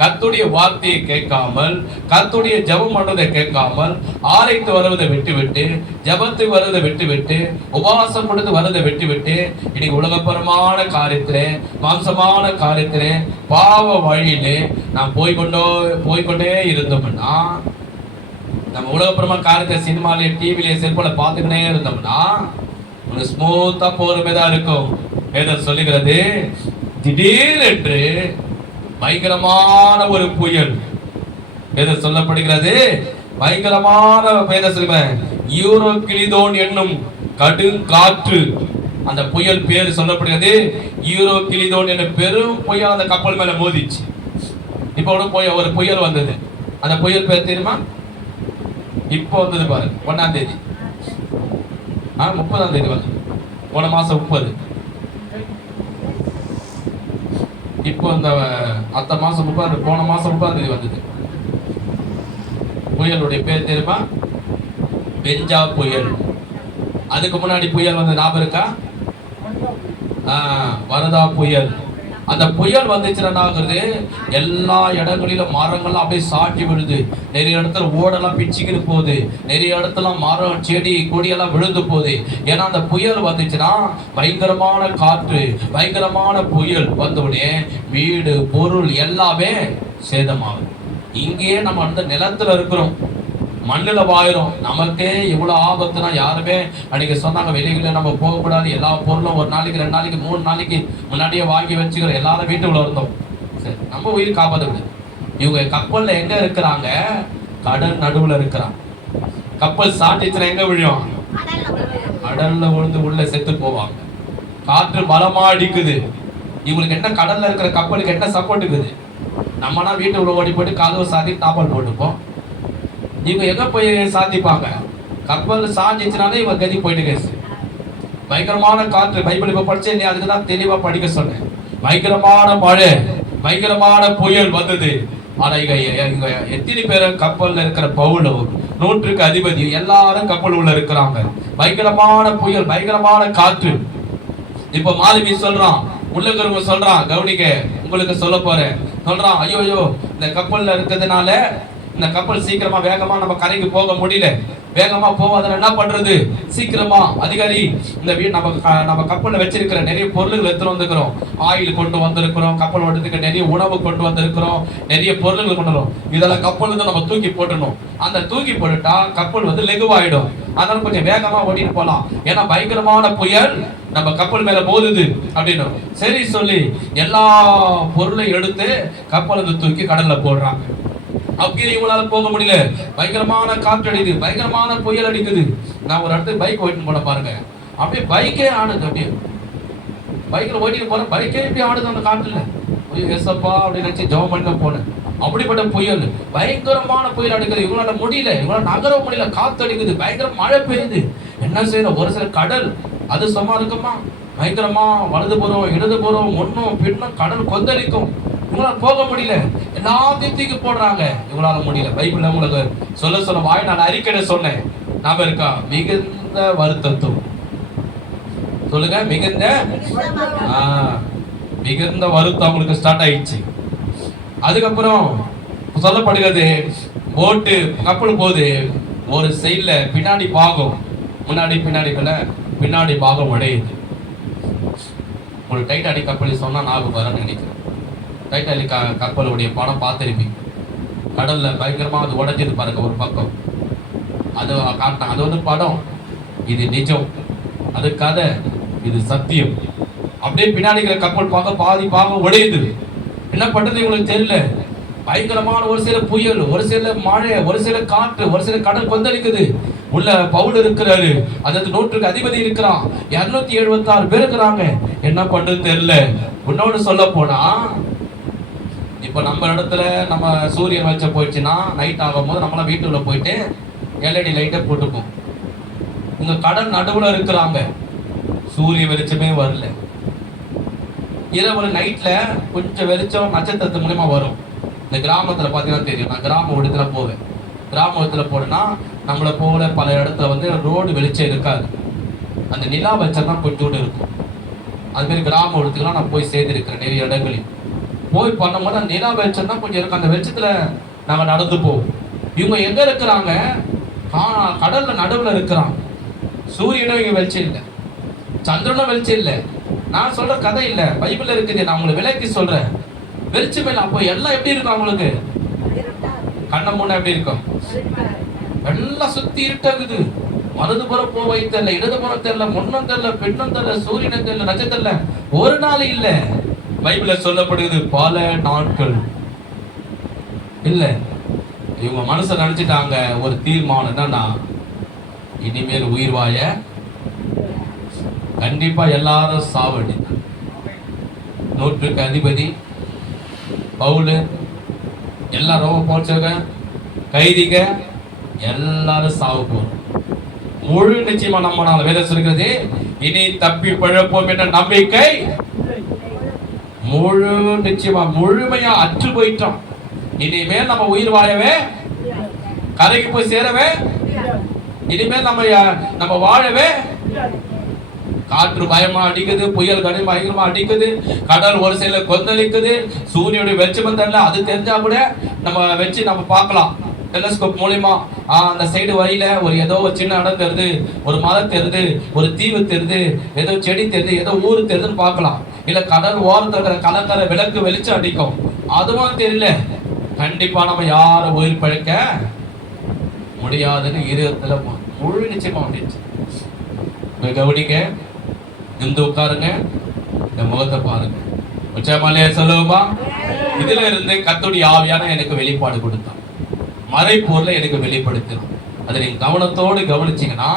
கர்த்தருடைய வார்த்தையை கேட்காமல், கர்த்தருடைய ஜெபம் பண்றதை கேட்காமல், ஆலயத்து வருவதை விட்டுவிட்டு, ஜெபத்தை வருவதை விட்டுவிட்டு, உபவாசம் கொடுத்து வருவதை விட்டுவிட்டு, இன்னைக்கு உலகப்பரமான காரியத்திலே, மாம்சமான காரியத்திலே, பாவ வழியிலே நாம் போய்கொண்டே இருந்தோம்னா, நம்ம உலகப்புறமா காரியத்தை சினிமாலே, டிவிலே, செல்போன்ல பார்த்துக்கிட்டே இருந்தோம்னா ஒரு ஸ்மூத்தா போறமேதான் இருக்கும். வேதம் சொல்லுகிறது, திடீரென்று பயங்கரமான ஒரு புயல், வேதம் சொல்லப்படுகிறது, பயங்கரமான வேதம் சொல்லுவேன், யூரோகிலிதோன் என்னும் கடும் காற்று, அந்த புயல் பேர் சொல்லப்படுகிறது யூரோகிலிதோன் என்னும் பெரும் புயல் அந்த கப்பல் மேல மோதிச்சு. இப்போ ஒரு புயல் வந்தது, அந்த புயல் பேர் தெரியுமா? இப்போ வந்தது பாரு, 1ஆம் தேதி 30ஆம் தேதி வந்து, போன மாசம் 30. இப்போ இந்த அடுத்த மாசம் 30, போன மாசம் 30ஆம் தேதி வந்தது. புயலுடைய பேர் தெரியுமா? பெஞ்சா புயல். அதுக்கு முன்னாடி புயல் வந்து ஞாபகம் இருக்கா? வரதா புயல். அந்த புயல் வந்துச்சுன்னா எல்லா இடங்களிலும் மரங்கள்லாம் அப்படியே சாட்டி விழுது. நிறைய இடத்துல ஓடெல்லாம் பிச்சுக்கிட்டு போகுது. நிறைய இடத்துல மரம், செடி, கொடியெல்லாம் விழுந்து போகுது. ஏன்னா அந்த புயல் வந்துச்சுன்னா பயங்கரமான காற்று, பயங்கரமான புயல் வந்தவுடனே வீடு, பொருள் எல்லாமே சேதமாகும். இங்கேயே நம்ம அந்த நிலத்துல இருக்கிறோம், மண்ணில் வாயிரும். நமக்கே இவ்வளோ ஆபத்துனா யாருமே அன்னைக்கு சொன்னாங்க, வெளியில நம்ம போகக்கூடாது, எல்லா பொருளும் 1 நாளைக்கு 2 நாளைக்கு 3 நாளைக்கு முன்னாடியே வாங்கி வச்சுக்கிறோம். எல்லாரும் வீட்டுக்குள்ள இருந்தோம். சரி, நம்ம உயிர் காப்பாற்ற. இவங்க கப்பல்ல எங்க இருக்கிறாங்க? கடல் நடுவுல இருக்கிறாங்க. கப்பல் சாட்டிச்சுன்னா எங்க விழும்? கடல்ல விழுந்து உள்ள செத்து போவாங்க. காற்று பலமா அடிக்குது. இவங்களுக்கு என்ன, கடல்ல இருக்கிற கப்பலுக்கு என்ன சப்போர்ட் இருக்குது? நம்மனா வீட்டுக்குள்ள ஓடி போயிட்டு கதவு சாத்தி தாப்பால் போட்டுப்போம். இவங்க எங்க போய் சாதிப்பாங்க? கப்பல் சாஞ்சிச்சுனாலே இவங்க கதி போயிட்டு கேசு. பயங்கரமான காற்று, பைபிள் இப்ப படிச்சே நீ அதுக்கு தான் தெளிவா படிக்க சொன்னேன். பயங்கரமான மழை, பயங்கரமான புயல் வந்தது. ஆனா இங்க எத்தனை பேரும் கப்பல்ல இருக்கிற பவுலும் 100க்கு அதிபதி எல்லாரும் கப்பல் உள்ள இருக்கிறாங்க. பயங்கரமான புயல், பயங்கரமான காற்று. இப்ப மாலுமி சொல்றான், உள்ளவங்க சொல்றான், கவனிக்க, உங்களுக்கு சொல்ல போறேன். சொல்றான், ஐயோ இந்த கப்பல்ல இருக்கிறதுனால இந்த கப்பல் சீக்கிரமா வேகமா நம்ம கரைக்கு போக முடியல. வேகமா போவாத என்ன பண்றது? சீக்கிரமா அதிகாரி, இந்த நம்ம கப்பல்ல வச்சிருக்கிற நிறைய பொருள்கள் எடுத்து வந்துக்கிறோம். ஆயில் கொண்டு வந்திருக்கிறோம், கப்பல் ஓட்டத்துக்கு நிறைய உணவு கொண்டு வந்திருக்கிறோம், நிறைய பொருள்கள் கொண்டு வரோம். இதெல்லாம் கப்பல் வந்து நம்ம தூக்கி போட்டணும். அந்த தூக்கி போட்டுட்டா கப்பல் வந்து லெகுவாயிடும். அதனால கொஞ்சம் வேகமா ஓட்டிட்டு போலாம். ஏன்னா பயங்கரமான புயல் நம்ம கப்பல் மேல மோதுது அப்படின்னு சரி சொல்லி எல்லா பொருளையும் எடுத்து கப்பல் வந்து தூக்கி கடல்ல போடுறாங்க. அப்படியே இவங்களால போக முடியல. பயங்கரமான காற்று அடிக்குது, பயங்கரமான புயல் அடிக்குது. நான் ஒரு இடத்துக்கு பைக் ஓட்டின்னு போன பாருங்க, அப்படியே பைக்கே ஆடுது. அப்படியே பைக்ல ஓட்டிட்டு போறேன், பைக்கே இப்படி ஆடுது அந்த காற்றுல. எஸ்அப்பா அப்படின்னு நினைச்சு ஜெபம் பண்ண போனேன். அப்படிப்பட்ட புயல், பயங்கரமான புயல் அடிக்குது. இவங்களால முடியல, இவங்களால நகர முடியல. காத்து அடிக்குது, பயங்கர மழை பெய்யுது. என்ன செய்யணும்? ஒரு சில கடல் அது சும்மா இருக்குமா? பயங்கரமா வலது போறோம், இடது போறோம், முன்னும் பின்னும் கடல் கொந்தளிக்கும். இவங்களால போக முடியல, எல்லாத்தையும் தூக்கி போடுறாங்க. இவங்களால முடியல. பைபிள்ல உங்களுக்கு சொல்ல வாய் நான் அறிக்கை சொன்னேன், நாம இருக்கா? மிகுந்த வருத்தத்துவம் சொல்லுங்க, மிகுந்த வருத்தம் அவங்களுக்கு ஸ்டார்ட் ஆயிடுச்சு. அதுக்கப்புறம் சொல்லப்படுகிறது, போட்டு கப்பல் போகுது, ஒரு சைட்ல பின்னாடி பாகம், முன்னாடி பின்னாடி பாகம் உடையுது. ஒரு டைட்டானிக் கப்பல் சொன்னா ஞாபகம் வரன்னு நினைக்கிறேன். டைட்டானிக் கப்பலுடைய படம் பார்த்திருப்பீங்க. கடல்ல பயங்கரமா அது உடைஞ்சது பாருங்க ஒரு பக்கம். அது காட்டினாங்க. அது வந்து படம், இது நிஜம், அது கதை, இது சத்தியம். அப்படியே பின்னாடி கப்பல் பார்க்க பாதி பாகம் உடையுது. என்ன பண்றது உங்களுக்கு தெரியல. பயங்கரமான ஒரு சில புயல், ஒரு சில மழை, ஒரு சில காற்று, ஒரு சில கடல் கொந்தளிக்குது. உள்ள பவுல் இருக்கிறாரு, அதாவது 100க்கு அதிபதி இருக்கிறான், 276 பேர் இருக்கிறாங்க. என்ன பண்றது தெரியல. இன்னொன்னு சொல்ல போனா, இப்ப நம்ம இடத்துல நம்ம சூரியன் வெளிச்சம் போயிடுச்சுன்னா நைட் ஆகும்போது நம்மளாம் வீட்டுக்குள்ள போயிட்டு எல்இடி லைட்டை போட்டுப்போம். இங்க கடல் நடுவுல இருக்கிறாங்க, சூரிய வெளிச்சமே வரல. இரவு நைட்ல கொஞ்சம் வெளிச்சம் நட்சத்திரத்து மூலியமா வரும். இந்த கிராமத்துல பாத்தீங்கன்னா தெரியும், நான் கிராம இடத்துல போவேன். கிராம இடத்துல போனா நம்மளை போல பல இடத்துல வந்து ரோடு வெளிச்சம் இருக்காது. அந்த நிலா வெளிச்சம் தான் கொஞ்சோண்டு இருக்கும். அது மாதிரி கிராம இடத்துக்குலாம் நான் போய் சேர்ந்திருக்கிறேன். நிறைய இடங்களில் போய் பண்ணும்போது நிலா வெளிச்சம் தான் கொஞ்சம் இருக்கும். அந்த வெளிச்சத்துல நாங்க நடந்து போவோம். இவங்க எங்க இருக்கிறாங்க? கடல்ல நடுவுல இருக்கிறாங்க. சூரியனும் இங்க வெளிச்சம் இல்லை, சந்திரனும் வெளிச்சம் இல்லை. நான் சொல்ற கதை இல்ல, பைபிள்ல இருக்குது. நான் உங்களுக்கு விலைக்கு சொல்றேன். வெளிச்சம் இல்லை. அப்போ எல்லாம் எப்படி இருக்கும் அவங்களுக்கு? கண்ண முன்ன எப்படி இருக்கும்? எல்லாம் சுத்தி இருட்டாகுது. வலதுபுறம் போவை தெரியல, இடதுபுறம் தெரியல, முன்னம் தெரியல, பின்னம் தெரியல, சூரியனை தெரியல, நட்சத்திரல. ஒரு நாள் இல்ல. பைபிள்ல சொல்லப்படுகிறது பல நாட்கள் இல்ல. இவங்க மனசை நினைச்சிட்டாங்க ஒரு தீர்மானம் என்னன்னா, இனிமேல் உயிர் வாழ கண்டிப்பா எல்லாரும் சாவடி. நூற்றுக்கு அதிபதி பவுல், எல்லாரும் போச்சவங்க, கைதிக எல்லாரும் சாவு போறோம். முழு நிச்சயமா நம்மனால வேதம் சொல்கிறது, இனி தப்பி பிழைப்போம் என்ற நம்பிக்கை முழு நிச்சயமா முழுமையா அற்று போயிட்டோம். இனிமேல் நம்ம உயிர் வாழவே, கரைக்கு போய் சேரவே, இனிமேல் நம்ம வாழவே. காற்று பயமா அடிக்குது, புயல் கடினமா பயங்கரமா அடிக்குது, கடல் ஒரு சைடுல கொந்தளிக்குது, சூரியனுடைய வெளிச்சம் தெரியல. அது தெரிஞ்சா கூட நம்ம வச்சு நம்ம பார்க்கலாம் டெலஸ்கோப் மூலியமா. அந்த சைடு வழியில ஒரு ஏதோ ஒரு சின்ன இடம் தெரியுது, ஒரு மலை தெரியுது, ஒரு தீவு தெரியுது, ஏதோ செடி தெரியுது, ஏதோ ஊர் தெரியுதுன்னு பார்க்கலாம். இல்ல கடல் ஓரத்துல இருக்கிற கலங்கரை விளக்கு வெளிச்சம் அடிக்கும், அதுவும் தெரியல. கண்டிப்பா நம்ம யாரும் உயிர் பழைக்க முடியாதுன்னு இருதயத்துல முழு நிச்சயமா வந்துச்சு. கவனிங்க, நின்று உட்காருங்க, இந்த முகத்தை பாருங்க. உச்சமலைய சொல்லுவோமா? இதுல இருந்து கர்த்தருடைய ஆவியான எனக்கு வெளிப்பாடு கொடுத்தான், மறைப்பொருளை எனக்கு வெளிப்படுத்தணும். அதை நீங்க கவனத்தோடு கவனிச்சீங்கன்னா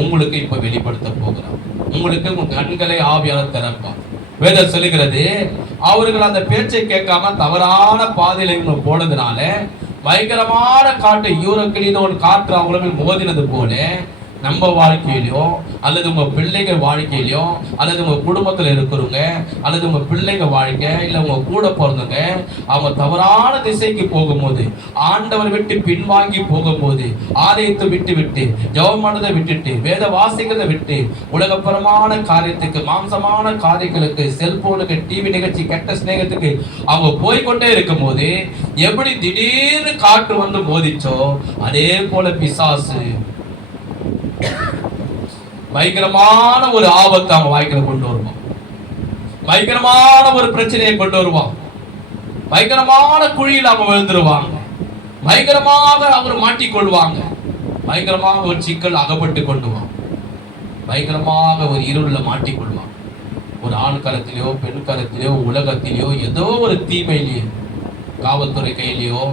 உங்களுக்கு இப்ப வெளிப்படுத்த போகிறான். உங்களுக்கு உங்க கண்களை ஆவியான திறப்பான். வேதம் சொல்லுகிறது, அவர்கள் அந்த பேச்சை கேட்காம தவறான பாதையில இவங்க போனதுனால பயங்கரமான காட்டு யூரோக்கிலின்னு ஒரு காற்று அவங்களுக்கு மோதினது போல நம்ம வாழ்க்கையிலையோ அல்லது உங்க பிள்ளைகள் வாழ்க்கையிலையோ அல்லது உங்க குடும்பத்துல இருக்கிறவங்க அல்லது உங்க பிள்ளைங்க வாழ்க்கை இல்ல உங்க கூட பிறந்தவங்க அவங்க தவறான திசைக்கு போகும்போது, ஆண்டவர் விட்டு பின்வாங்கி போகும்போது, ஆலயத்தை விட்டு ஜெபமானதை விட்டுட்டு வேத வாசிக்கிறதை விட்டு உலகப்பரமான காரியத்துக்கு, மாம்சமான காரியங்களுக்கு, செல்போனுக்கு, டிவி நிகழ்ச்சி, கெட்ட சிநேகத்துக்கு அவங்க போய்கொண்டே இருக்கும் போது எப்படி திடீர்னு காற்று வந்து மோதிச்சோ அதே போல பிசாசு பயங்கரமான ஒரு ஆபத்தை அவங்க வாழ்க்கையில கொண்டு வருவான். பயங்கரமான ஒரு பிரச்சனையை கொண்டு வருவான். பயங்கரமான குழியில் அவங்க விழுந்துருவாங்க. பயங்கரமாக அவர் மாட்டிக்கொள்வாங்க. பயங்கரமாக ஒரு சிக்கல் அகப்பட்டு கொண்டுவான். பயங்கரமாக ஒரு இருள மாட்டிக்கொள்வான். ஒரு ஆண் கரத்திலேயோ பெண் கரத்திலேயோ உலகத்திலேயோ ஏதோ ஒரு தீமையிலேயோ, காவல்துறை கையிலேயோ,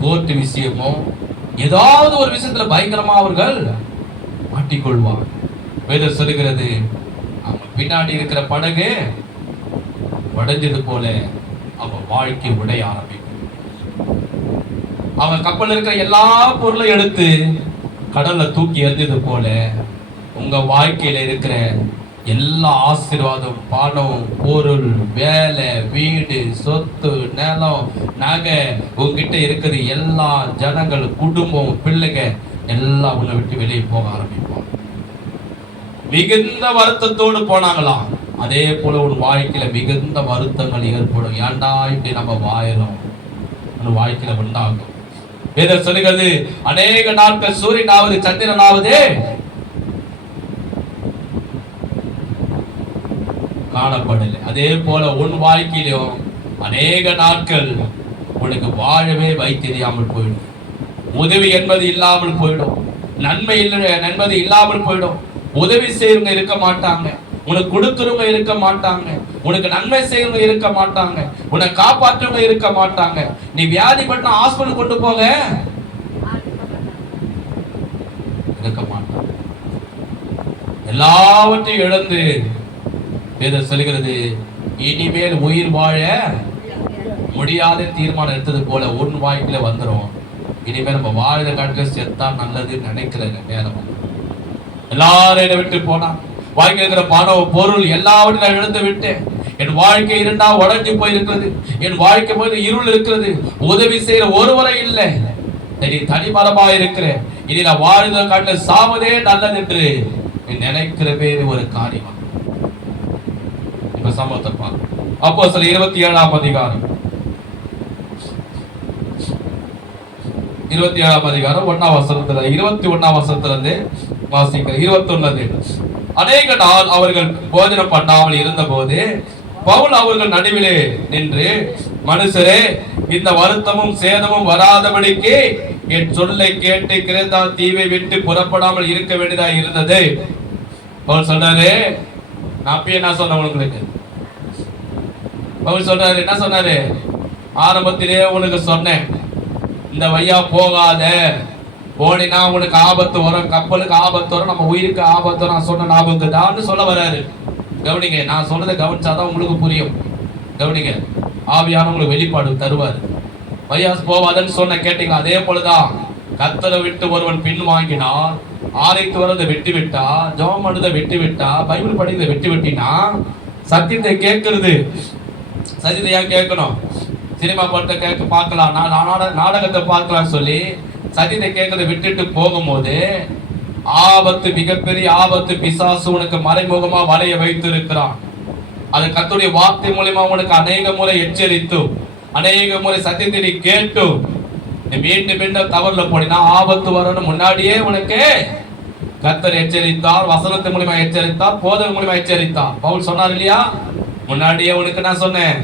கோர்ட்டு விஷயமோ, ஏதாவது ஒரு விஷயத்துல பயங்கரமா அவர்கள் மாட்டிக்கொள்வாங்க. வேதம் சொல்லுகிறது, அவங்க பின்னாடி இருக்கிற படகு உடைஞ்சது போல அவங்க வாழ்க்கை உடைய ஆரம்பிக்கும். அவங்க கப்பல் இருக்கிற எல்லா பொருளையும் எடுத்து கடல்ல தூக்கி எறிஞ்சது போல உங்க வாழ்க்கையில இருக்கிற எல்லா ஆசீர்வாதம், பணம், பொருள், வேலை, வீடு, சொத்து, நிலம், நகை, உங்ககிட்ட இருக்கிற எல்லா ஜனங்கள், குடும்பம், பிள்ளைங்க எல்லாம் உன்னை விட்டு வெளியே போக ஆரம்பிப்பாங்க. மிகுந்த வருத்தத்தோடு போனாங்களாம். அதே போல ஒரு வாழ்க்கையில மிகுந்த வருத்தங்கள் ஏற்படும். ஏன்டா இப்படி நம்ம வாயிலும் வாழ்க்கையில உண்டாகும். வேதம் சொல்லுகிறது, அநேக நாட்கள் சூரியனாவது சந்திரனாவது காணப்படலை. அதே போல உன் வாழ்க்கையிலும் அநேக நாட்கள் உனக்கு வாழவே வைத்தெரியாமல் போயிடும். உதவி என்பது இல்லாமல் போயிடும். நன்மை என்பது இல்லாமல் போயிடும். உதவி செய்யறவங்க இருக்க மாட்டாங்க, உனக்கு கொடுக்கிறவங்க இருக்க மாட்டாங்க, உனக்கு நன்மை செய்யறவங்க இருக்க மாட்டாங்க, உன்னை காப்பாற்றவங்க இருக்க மாட்டாங்க. நீ வியாதிப்பட்ட ஹாஸ்பிட்டல் கொண்டு போக இருக்க மாட்டாங்க. எல்லாவற்றையும் இழந்து வேதம் சொல்கிறது, இனிமேல் உயிர் வாழ முடியாத தீர்மானம் எடுத்தது போல உன் வாழ்க்கையில வந்துடும். இனிமேல் நம்ம வாழ்ந்த காட்டில செத்தா நல்லதுன்னு நினைக்கிற நேரம் எல்லாரும் என்னை விட்டு போனா, வாழ்க்கை இருக்கிற பணம், பொருள் எல்லாவற்றையும் நான் இழந்து விட்டேன். என் வாழ்க்கை இரண்டா உடைஞ்சு போயிருக்கிறது. என் வாழ்க்கை போய் இருள் இருக்கிறது. உதவி செய்யற ஒருவரை இல்லை. நீ தனிமரமா இருக்கிற. இனி நான் வாழ்ந்த காட்டில சாவதே நல்லது என்று நினைக்கிற வேறு ஒரு காரியம். சம்பவத்தை பார்ப்போம். அப்போஸ்தலர் 27ஆம் அதிகாரம் 27ஆம் அதிகாரம் 1ஆம் வசனத்துல 21ஆம் வசனத்துல இருந்து வாசிக்கிற 21. அநேக நாள் அவர்கள் போஜனம் பண்ணாமல் இருந்த போது பவுல் அவர்கள் நடுவிலே நின்று, மனுஷரே, இந்த வருத்தமும் சேதமும் வராதபடிக்கு என் சொல்லை கேட்டு கிரேத்தா தீவை விட்டு புறப்படாமல் இருக்க வேண்டியதா இருந்தது. பவுல் சொல்றாரு, நான் அப்பயே என்ன சொன்னேன் உங்களுக்கு? பவுல் சொல்றாரு, என்ன சொன்னாரு? ஆரம்பத்திலே உனக்கு சொன்னேன், இந்த வழியா போகாத, போனினா உனக்கு ஆபத்து வரும், கப்பலுக்கு ஆபத்து வரும், நம்ம உயிருக்கு ஆபத்து வரும். நான் சொன்ன ஞாபகத்தான்னு சொல்ல வர்றாரு. கவனிங்க, நான் சொல்றதை கவனிச்சாதான் உங்களுக்கு புரியும். கவனிங்க, ஆவியான உங்களுக்கு வெளிப்பாடு தருவார். வையாஸ் போவாதன்னு சொன்ன கேட்டீங்களா? அதே போலதான் கர்த்தரை விட்டு ஒருவன் பின் வாங்கினால், ஆலைக்கு வரதை வெட்டி விட்டா, ஜெபம் பண்ணுறதை வெட்டி விட்டா, பைபிள் படிக்கிறதை வெட்டி விட்டினா, சத்தியத்தை கேட்கறது, சத்தியத்தை ஏன் கேட்கணும்? சினிமா படத்தை பார்க்கலாம், நாடகத்தை பார்க்கலாம்னு சொல்லி சத்தியத்தை கேட்கறதை விட்டுட்டு போகும்போது ஆபத்து, மிகப்பெரிய ஆபத்து. பிசாசு உனக்கு மறைமுகமா வலைய வைத்து இருக்கிறான். அது கர்த்தருடைய வார்த்தை மூலமா உனக்கு அநேக முறை எச்சரித்து, அநேக முறை சத்தியத்தை நீ கேட்டு மீண்டும் மீண்டும் தவறுல போனா ஆபத்து வரணும் முன்னாடியே உனக்கு கர்த்தர் எச்சரித்தார். வசனத்தின் மூலமா எச்சரித்தார், போதனை மூலமா எச்சரித்தார். பவுல் சொன்னார் இல்லையா, முன்னாடியே உனக்கு நான் சொன்னேன்,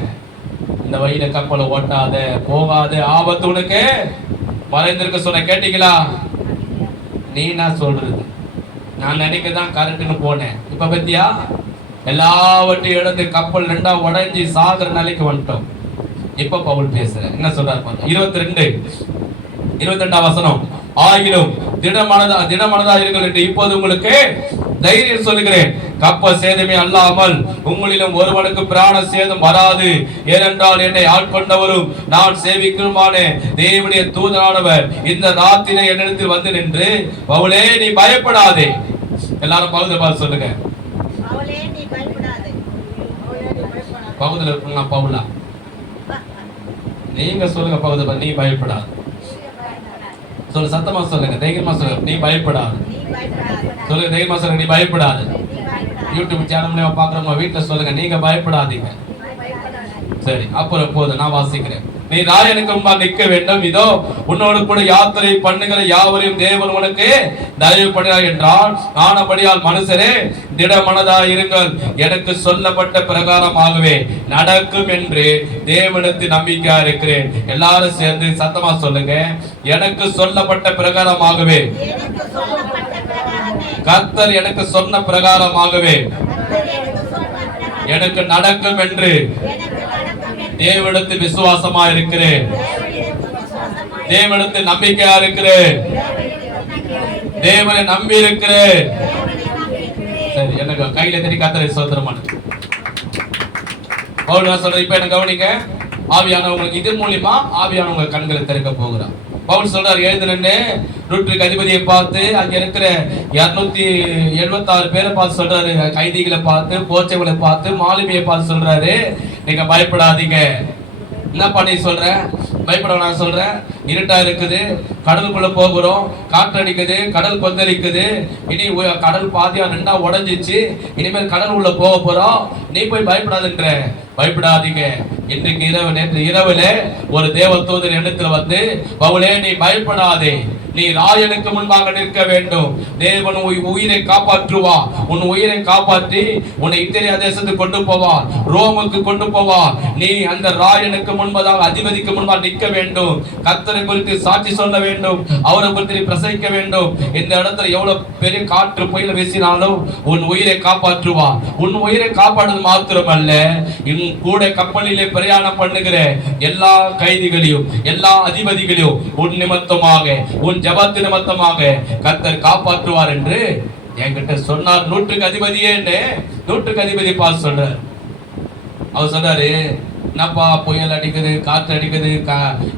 இந்த வழியில கப்பலை ஓட்டாத, போகாத, ஆபத்து உனக்கு மறைந்திருக்க சொன்ன. கேட்டீங்களா? நீ நான் சொல்றது, நான் நினைக்கதான் கரெக்ட்னு போனேன். இப்ப பத்தியா எல்லாவற்றையும் இழந்து கப்பல் ரெண்டா உடைஞ்சி சாகர நிலைக்கு வந்துட்டோம். இப்ப பவுல் பேசுறேன், என்ன சொல்றாரு? 22ஆம் வசனம். ஆகிலும் திடமனதா இருங்கள் என்று இப்போது உங்களுக்கு தைரியம் சொல்லுகிறேன். கப்பல் சேதமே அல்லாமல் உங்களிலும் ஒருவனுக்கு பிராண சேதம் வராது. ஏனென்றால் என்னை ஆட்கொண்டவரும் நான் சேவிக்குமான தேவனுடைய தூதனானவர் இந்த ராத்திரை என்னிடத்தில் வந்து நின்று, பவுலே நீ பயப்படாதே. எல்லாரும் பகுதியில் பார்த்து சொல்லுங்க. பகுதியில் இருக்குங்களா? பவுலா நீங்க சொல்லுங்க. பகுதியில் நீ பயப்படாது சொல்லு, சத்தமா சொல்லுங்க, தைரியமா சொல்லுங்க. நீ பயப்படாது சொல்லுங்க, தைரியமா சொல்லுங்க. நீ பயப்படாது. யூடியூப் சேனல்ல பாக்குறவங்க வீட்டுல சொல்லுங்க, நீங்க பயப்படாதீங்க. சரி, அப்புறம் போதும், நான் வாசிக்கிறேன். நீ ராயனுக்கு முன்பாக நிற்க வேண்டும். இதோ உன்னோடு கூட யாத்திரை பண்ணுகிற யாவரையும் தேவன் உனக்கு தயவு பண்ணினார் என்றால், ஆனபடியால் மனுஷரே திடமனதாய் இருங்கள், எனக்கு சொல்லப்பட்ட பிரகாரமாகவே நடக்கும் என்று தேவனுக்கு நம்பிக்கையா இருக்கிறேன். எல்லாரும் சேர்ந்து சத்தமா சொல்லுங்க, எனக்கு சொல்லப்பட்ட பிரகாரமாகவே, கர்த்தர் எனக்கு சொன்ன பிரகாரமாகவே எனக்கு நடக்கும் என்று தேவனிடத்தில் விசுவாசமா இருக்கிறேன், தேவனிடத்தில் நம்பிக்கையா இருக்கிறேன், தேவனை நம்பி இருக்கிறேன். சரி, எனக்கு கையில தெரிய கர்த்தரை ஸ்தோத்திரம் பண்ணு. பவுல் சொல்ற, இப்ப என்ன கவனிங்க. ஆவியானவங்களுக்கு இது மூலியமா ஆவியானவங்க கண்களை திறக்க போகிறார். பவுல் சொல்றாரு, எழுதுனே நூற்றுக்கு அதிபதியை பார்த்து, அங்க இருக்கிற 276 பேரை பார்த்து சொல்றாரு, கைதிகளை பார்த்து, போச்சவங்களை பார்த்து, மாலுமியை பார்த்து சொல்றாரு, நீங்க பயப்படாதீங்க. என்ன பண்ணி சொல்றேன்? பயப்பட நான் சொல்றேன். இருட்டா இருக்குது, கடலுக்குள்ள போகிறோம், காற்றடிக்குது, கடல் கொந்தளிக்குது, இனி கடல் பாதியா ரெண்டா உடைஞ்சிச்சு, இனிமேல் கடல் உள்ள போக போறோம், நீ போய் பயப்படாதுன்ற. பயப்படாதீங்க. இன்றைக்கு இரவு, நேற்று இரவுல ஒரு தேவதூதர் எண்ணத்துல வந்து, பவுலே நீ பயப்படாதே, நீ ராயனுக்கு முன்பாக நிற்க வேண்டும். தேவன் உயிரை காப்பாற்றுவா, உன் உயிரை காப்பாற்றி உன்னை இத்தனை தேசத்துக்கு கொண்டு போவார், ரோமுக்கு கொண்டு போவார். நீ அந்த ராயனுக்கு முன்பதாக, அதிபதிக்கு முன்பாக நிற்க வேண்டும். கர்த்தரை குறித்து சாட்சி சொல்ல வேண்டும், அவரை குறித்து பிரசங்கிக்க வேண்டும். இந்த இடத்துல எவ்வளவு பெரிய காற்று புயல் வீசினாலும் உன் உயிரை காப்பாற்றுவா. உன் உயிரை காப்பாடுவது மாத்திரமல்ல, கூட கப்பலிலே பிரயாணம் பண்ணுகிற எல்லா கைதிகளையும், எல்லா அதிபதிகளையும் உன் நிமித்தமாக, உன் ஜபத்து நிமித்தமாக கர்த்தர் காப்பாற்றுவார் என்று என்கிட்ட சொன்னார். நூற்றுக்கு அதிபதியே, நூற்றுக்கு அதிபதி பார்த்து சொல்றார். அவர் சொல்றாரு, என்னப்பா புயல் அடிக்குது, காற்று அடிக்குது,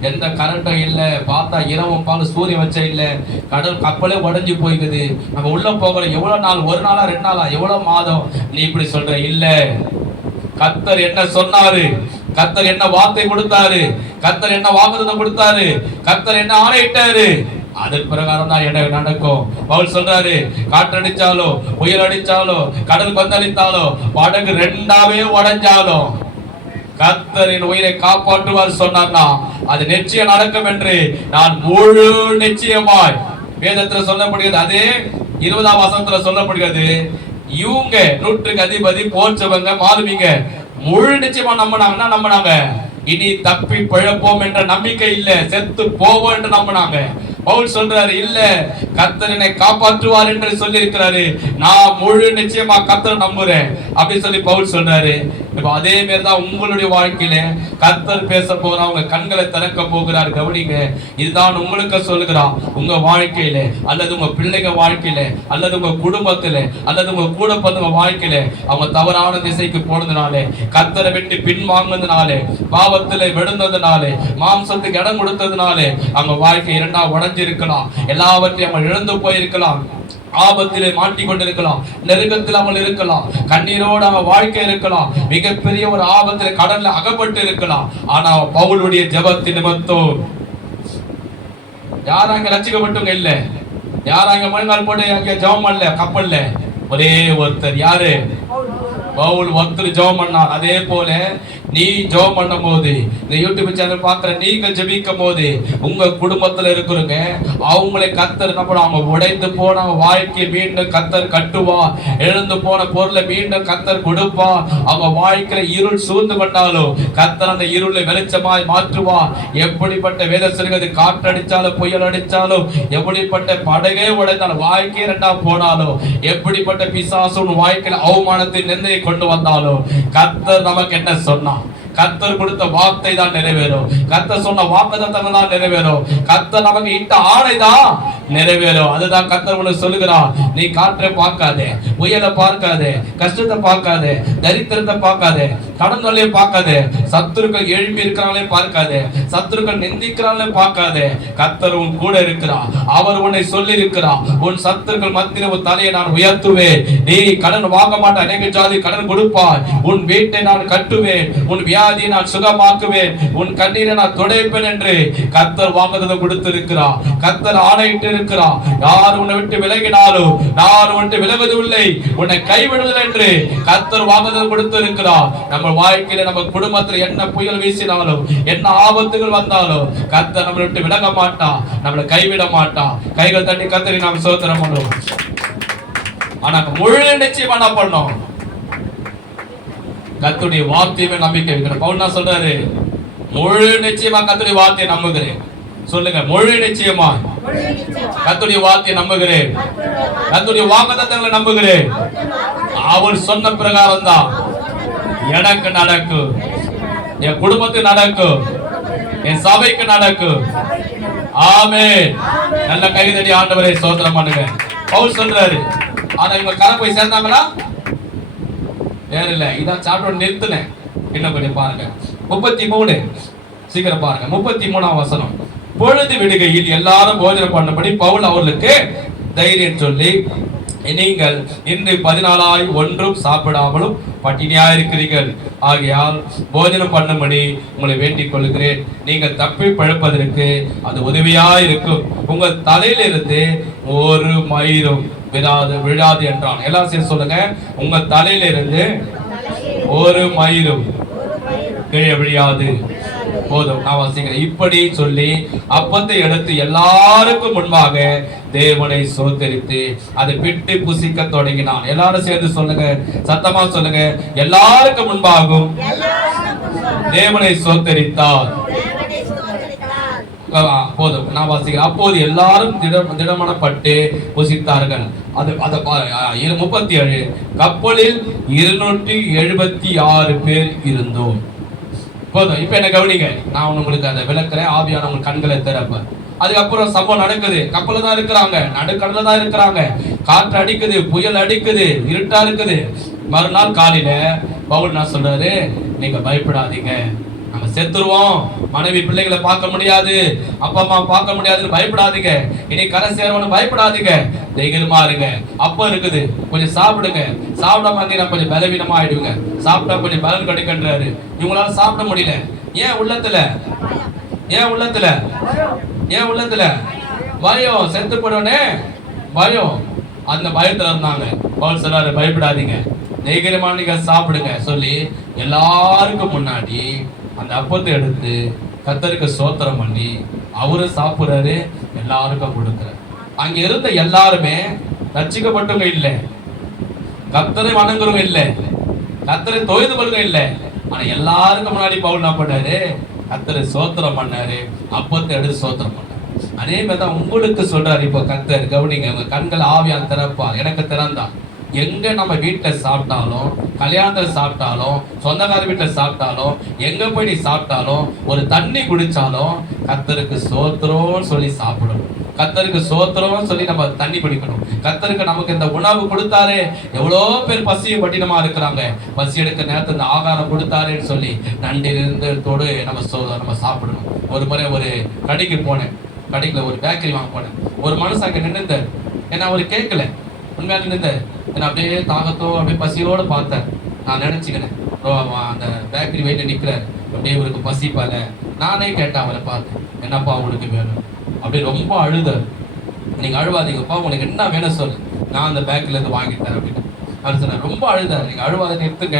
எந்த கரண்ட்டும் இல்லை, பார்த்தா இரவும் பால் சூரியன் வச்ச இல்லை, கடல் கப்பலே உடஞ்சி போய்க்குது, நம்ம உள்ள போகிறோம். எவ்வளவு நாள்? ஒரு நாளா, 2 நாளா, எவ்வளவு மாதம்? நீ இப்படி சொல்ற? இல்ல, கர்த்தர் என்ன சொன்னாரு, கர்த்தர் என்ன வார்த்தை கொடுத்தாரு, கர்த்தர் என்ன வாக்குறுதி கொடுத்தாரு, கர்த்தர் என்ன ஆணையிட்டாரு, அதன் பிரகாரம் தான் என்ன நடக்கும். பவுல் சொல்றாரு, காற்றடிச்சாலோ புயல் அடிச்சாலோ கடல் கொந்தளித்தாலோ படகு ரெண்டாவே உடைஞ்சாலும் கர்த்தரின் உயிரை காப்பாற்றுவார் சொன்னார்னா அது நிச்சயம் நடக்கும் என்று நான் முழு நிச்சயமாய் வேதத்துல சொல்லப்படுகிறது. அதே 20ஆம் வசனத்துல சொல்லப்படுகிறது, இவங்க 100க்கு அதிபதி போற்றவங்க மாலுமிங்க முழு நிச்சயமா நம்பினாங்க. இனி தப்பி பிழைப்போம் என்ற நம்பிக்கை இல்ல, செத்து போவோம் என்று நம்பினாங்க. பவுல் சொல்றாரு, இல்ல கர்த்தரனை காப்பாற்றுவார் என்று சொல்லி இருக்கிறாரு, நான் முழு நிச்சயமா கர்த்தரை நம்புறேன் அப்படி சொல்லி பவுல் சொல்றாரு. இப்ப அதே மாதிரிதான் உங்களுடைய வாழ்க்கையில கர்த்தர் பேச போறார், உங்க கண்களை திறக்க போகிறார். கவனிங்க, இதுதான் உங்களுக்கு சொல்லுகிறான். உங்க வாழ்க்கையில அல்லது உங்க பிள்ளைங்க வாழ்க்கையில அல்லது உங்க குடும்பத்துல அல்லது உங்க கூட பிறந்தவங்க வாழ்க்கையில அவங்க தவறான திசைக்கு போனதுனாலே, கர்த்தரை விட்டு பின்வாங்கினதுனாலே, பாவத்திலே விழுந்ததுனாலே, மாம்சத்துக்கு இடம் கொடுத்ததுனாலே அவங்க வாழ்க்கை இரண்டா உடைஞ்சிருக்கலாம். எல்லாவற்றையும் அவங்க இழந்து போயிருக்கலாம். ஆபத்திலே மாட்டிக்கொண்டிருக்கலாம், நெருக்கத்தில் அவங்க இருக்கலாம், கண்ணீரோடு அவங்க வாழ்க்கை இருக்கலாம், மிகப்பெரிய ஒரு ஆபத்திலே கடல்ல அகப்பட்டு இருக்கலாம். ஆனா பவுலுடைய ஜெபத்தின் நிமித்தம் யாரும் அங்க ரட்சிக்கப்பட்டவங்க இல்ல, யாரும் அங்க முழங்கால் போட்டு அங்க ஜெபம் பண்ணல கப்பல்ல. ஒரே ஒருத்தர், யாரு? பவுல் ஒருத்தர் ஜெபம் பண்ணார். அதே போல நீ ஜெபம் பண்ணும் போது, இந்த யூடியூப் சேனல் பார்க்குற நீங்கள் ஜெபிக்கும் போது உங்க குடும்பத்துல இருக்கிறவங்க அவங்களை கர்த்தர் என்ன பண்ண, அவங்க உடைந்து போன வாழ்க்கையை மீண்டும் கர்த்தர் கட்டுவா, எழுந்து போன பொருளை மீண்டும் கர்த்தர் கொடுப்பா. அவங்க வாழ்க்கையில இருள் சூழ்ந்து கொண்டாலும் கர்த்தர் அந்த இருளை வெளிச்சமாய் மாற்றுவா. எப்படிப்பட்ட வேத சொல்கிறது, காற்றடிச்சாலும் புயல் அடிச்சாலும், எப்படிப்பட்ட படகே உடைந்தாலும், வாழ்க்கையை ரெண்டா போனாலும், எப்படிப்பட்ட பிசாசுன் வாழ்க்கையில அவமானத்தை நிந்தையை கொண்டு வந்தாலும் கர்த்தர் நமக்கு என்ன சொன்னா, கர்த்தர் கொடுத்த வார்த்தை தான் நிறைவேறும். கர்த்தர் சொன்ன வாக்குத்தத்தம் தான் நிறைவேறும். கர்த்தர் நமக்கு இட்ட ஆணை தான் நிறைவேறும். அதுதான் கர்த்தர் உனக்கு சொல்லுகிறார், நீ காற்றை பார்க்காதே, புயலை பார்க்காதே, கஷ்டத்தை பார்க்காதே, தரித்திரத்தை பார்க்காதே, கடன் தொல்லையை பார்க்காதே, சத்துருக்கள் எழுப்பி இருக்கிறாங்களே பார்க்காதே, சத்துருக்கள் நிந்திக்கிறாங்களே பார்க்காதே. கர்த்தர் உன் கூட இருக்கிறார். அவர் உன்னை சொல்லி இருக்கிறார், உன் சத்துருக்கள் மத்தியில் உன் தலையை நான் உயர்த்துவேன். நீ கடன் வாங்க மாட்ட, அநேக ஜாதி கடன் கொடுப்பாய். உன் வீட்டை நான் கட்டுவேன், உன் வியாதியை நான் சுகமாக்குவேன், உன் கண்ணீரை நான் துடைப்பேன் என்று கர்த்தர் வாக்குத்தத்தம் கொடுத்திருக்கிறார். கர்த்தர் ஆணையிட்டு இருக்கிறார், யார் உன்னை விட்டு விலகினாலும் நான் உன்னை விலகுவதில்லை, உன்னை கைவிடுவதில்லை என்று கர்த்தர் வாக்குத்தத்தம் கொடுத்திருக்கிறார். நம்ம வாழ்க்கையில நம்ம குடும்பத்தில் என்ன புயல் வீசினாலும், என்ன ஆபத்துகள் வந்தாலும் கர்த்தர் நம்மளை விட்டு விலக மாட்டான், நம்மளை கைவிட மாட்டான். கைகள் தட்டி கர்த்தரை நாம் ஸ்தோத்திரம் பண்ணுவோம். ஆனா முழு நிச்சயமா என்ன பண்ணோம், கர்த்தருடைய வார்த்தையுமே நம்பிக்கை வைக்கணும். பவுல் என்ன சொல்றாரு, முழு நிச்சயமா கர்த்தருடைய வார்த்தையை நம்புகிறேன். சொல்லுங்க, முழு நிச்சயமா கர்த்தருடைய வார்த்தையை நம்புகிறேன், கர்த்தருடைய வாக்குத்தத்தங்களை நம்புகிறேன். அவர் சொன்ன பிரகாரம் தான் எனக்கு நடக்கும், என் குடும்பத்துக்கு நடக்கும், என் சபைக்கு நடக்கும். ஆமென். நல்ல கைதடி ஆண்டவரை ஸ்தோத்திரம் பண்ணுங்க. பவுல் சொல்றாரு, ஆனா இவங்க கரை போய் சேர்ந்தாங்களா? வேற இல்ல. இதான் சாப்பிட்டு நிறுத்தினேன். என்ன பண்ணி பாருங்க 33, சீக்கிரம் பாருங்க 33ஆம் வசனம். பொழுது விடுகையில் எல்லாரும் போஜனம் பண்ணும்படி பவுல் அவர்களுக்கு தைரியம் சொல்லி, நீங்கள் இன்று 14 ஒன்றும் சாப்பிடாமலும் பட்டினியாக இருக்கிறீர்கள், ஆகையால் போஜனம் பண்ணும்படி உங்களை வேண்டிக் கொள்கிறேன். நீங்கள் தப்பி பழப்பதற்கு அது உதவியா இருக்கும். உங்கள் தலையிலிருந்து ஒரு மயிரும் விழாது என்றான். எல்லாரும் சேர்ந்து சொல்லுங்க, உங்க தலையிலிருந்து ஒரு மயிரும் கீழே விழாது. போதும், நான் வாசிக்கிறேன். இப்படி சொல்லி அப்பத்தை எடுத்து எல்லாருக்கும் முன்பாக தேவனை சோதரித்து அதை பிட்டு புசிக்க தொடங்கினான். எல்லாரும் சேர்ந்து சொல்லுங்க, சத்தமா சொல்லுங்க, எல்லாருக்கும் முன்பாகவும் தேவனை சோதரித்தார். போதும், நான் வாசிக்கிறேன். அப்போது எல்லாரும் திடமனப்பட்டு புசித்தார்கள். அது 37. கப்பலில் 276 பேர் இருந்தோம். போதும், இப்ப என்ன கவனிங்க, நான் உங்களுக்கு அதை விளக்குறேன். ஆவியான உங்க கண்களை திறப்ப. அதுக்கப்புறம் சம்பவம் நடக்குது. கப்பல தான் இருக்கிறாங்க, நடுக்கடல தான் இருக்கிறாங்க, காற்று அடிக்குது, புயல் அடிக்குது, இருட்டா இருக்குது. மறுநாள் காலையில பவுல் என்ன சொல்றாரு, நீங்க பயப்படாதீங்க, நம்ம செத்துருவோம், மனைவி பிள்ளைகளை பார்க்க முடியாது, அப்பா அம்மா பார்க்க முடியாதுன்னு பயப்படாதீங்க, இனி கரை சேரவனு பயப்படாதீங்க, தைரியமா இருங்க. அப்ப இருக்குது, கொஞ்சம் சாப்பிடுங்க, சாப்பிடாம இருந்தீங்கன்னா கொஞ்சம் பலவீனமா ஆயிடுங்க, சாப்பிட்டா கொஞ்சம் பலன் கிடைக்கின்றாரு. இவங்களால சாப்பிட முடியல. ஏன் உள்ளத்துல பயம், செத்து போனோடனே பயம். அந்த பயத்துல இருந்தாங்க. பவுல் சொன்னாரு, பயப்படாதீங்க, தைரியமா நீங்க சாப்பிடுங்க சொல்லி எல்லாருக்கும் முன்னாடி அந்த அப்பத்தை எடுத்து கர்த்தருக்கு ஸ்தோத்திரம் பண்ணி அவரு சாப்பிடுறாரு, எல்லாருக்கும் கொடுக்குறாரு. அங்க இருந்த எல்லாருமே ரட்சிக்கப்பட்டவங்க இல்லை, கர்த்தரை வணங்குறவங்க இல்லை, கர்த்தரை தொழுது கொள்ளுங்க இல்லை. ஆனா எல்லாருக்கும் முன்னாடி பவுல் என்ன பண்ணாரு? கர்த்தரை ஸ்தோத்திரம் பண்ணாரு, அப்பத்தை எடுத்து ஸ்தோத்திரம் பண்ணாரு. அதே மாதிரிதான் உங்களுக்கு சொல்றாரு இப்போ கர்த்தர். கவனிங்க, உங்க கண்கள் ஆவியால் திறப்பா. எனக்கு திறந்தா எங்க நம்ம வீட்டுல சாப்பிட்டாலும், கல்யாணத்துல சாப்பிட்டாலும், சொந்தக்கார வீட்டுல சாப்பிட்டாலும், எங்க போய் நீ சாப்பிட்டாலும், ஒரு தண்ணி குடிச்சாலும் கர்த்தருக்கு ஸ்தோத்திரம் சொல்லி சாப்பிடணும். கர்த்தருக்கு ஸ்தோத்திரம் சொல்லி நம்ம தண்ணி குடிக்கணும். கர்த்தருக்கு நமக்கு இந்த உணவு கொடுத்தாரு. எவ்வளோ பேர் பசியும் பட்டினமா இருக்கிறாங்க, பசி எடுக்க நேரத்தில் இந்த ஆகாரம் கொடுத்தாருன்னு சொல்லி நன்றி இருந்ததோடு நம்ம சாப்பிடணும். ஒரு முறை ஒரு கடைக்கு போனேன், கடைக்குள்ள ஒரு பேக்கரி வாங்க போனேன். ஒரு மனுஷன் அங்கே நின்றுந்தார். ஏன்னா அவரு கேட்கல, உண்மையாக நின்றுந்தார். ஏன்னா அப்படியே தாகத்தோ அப்படியே பசியோடு பார்த்தேன். நான் நினைச்சுக்கிறேன் அந்த பேக்கரி வெயில நிற்கிறார், அப்படியே இவருக்கு பசிப்பால. நானே கேட்டேன் அவரை பார்த்து, என்னப்பா உங்களுக்கு வேணும்? அப்படி ரொம்ப அழுதார். நீங்க அழுவாதீங்கப்பா, உங்களுக்கு என்ன வேணும் சொல்லு, நான் அந்த பேக்கரில இருந்து வாங்கித்தரேன் அப்படின்னு அவர் சொன்னார். ரொம்ப அழுதார். நீங்க அழுவாத நிறுத்துங்க,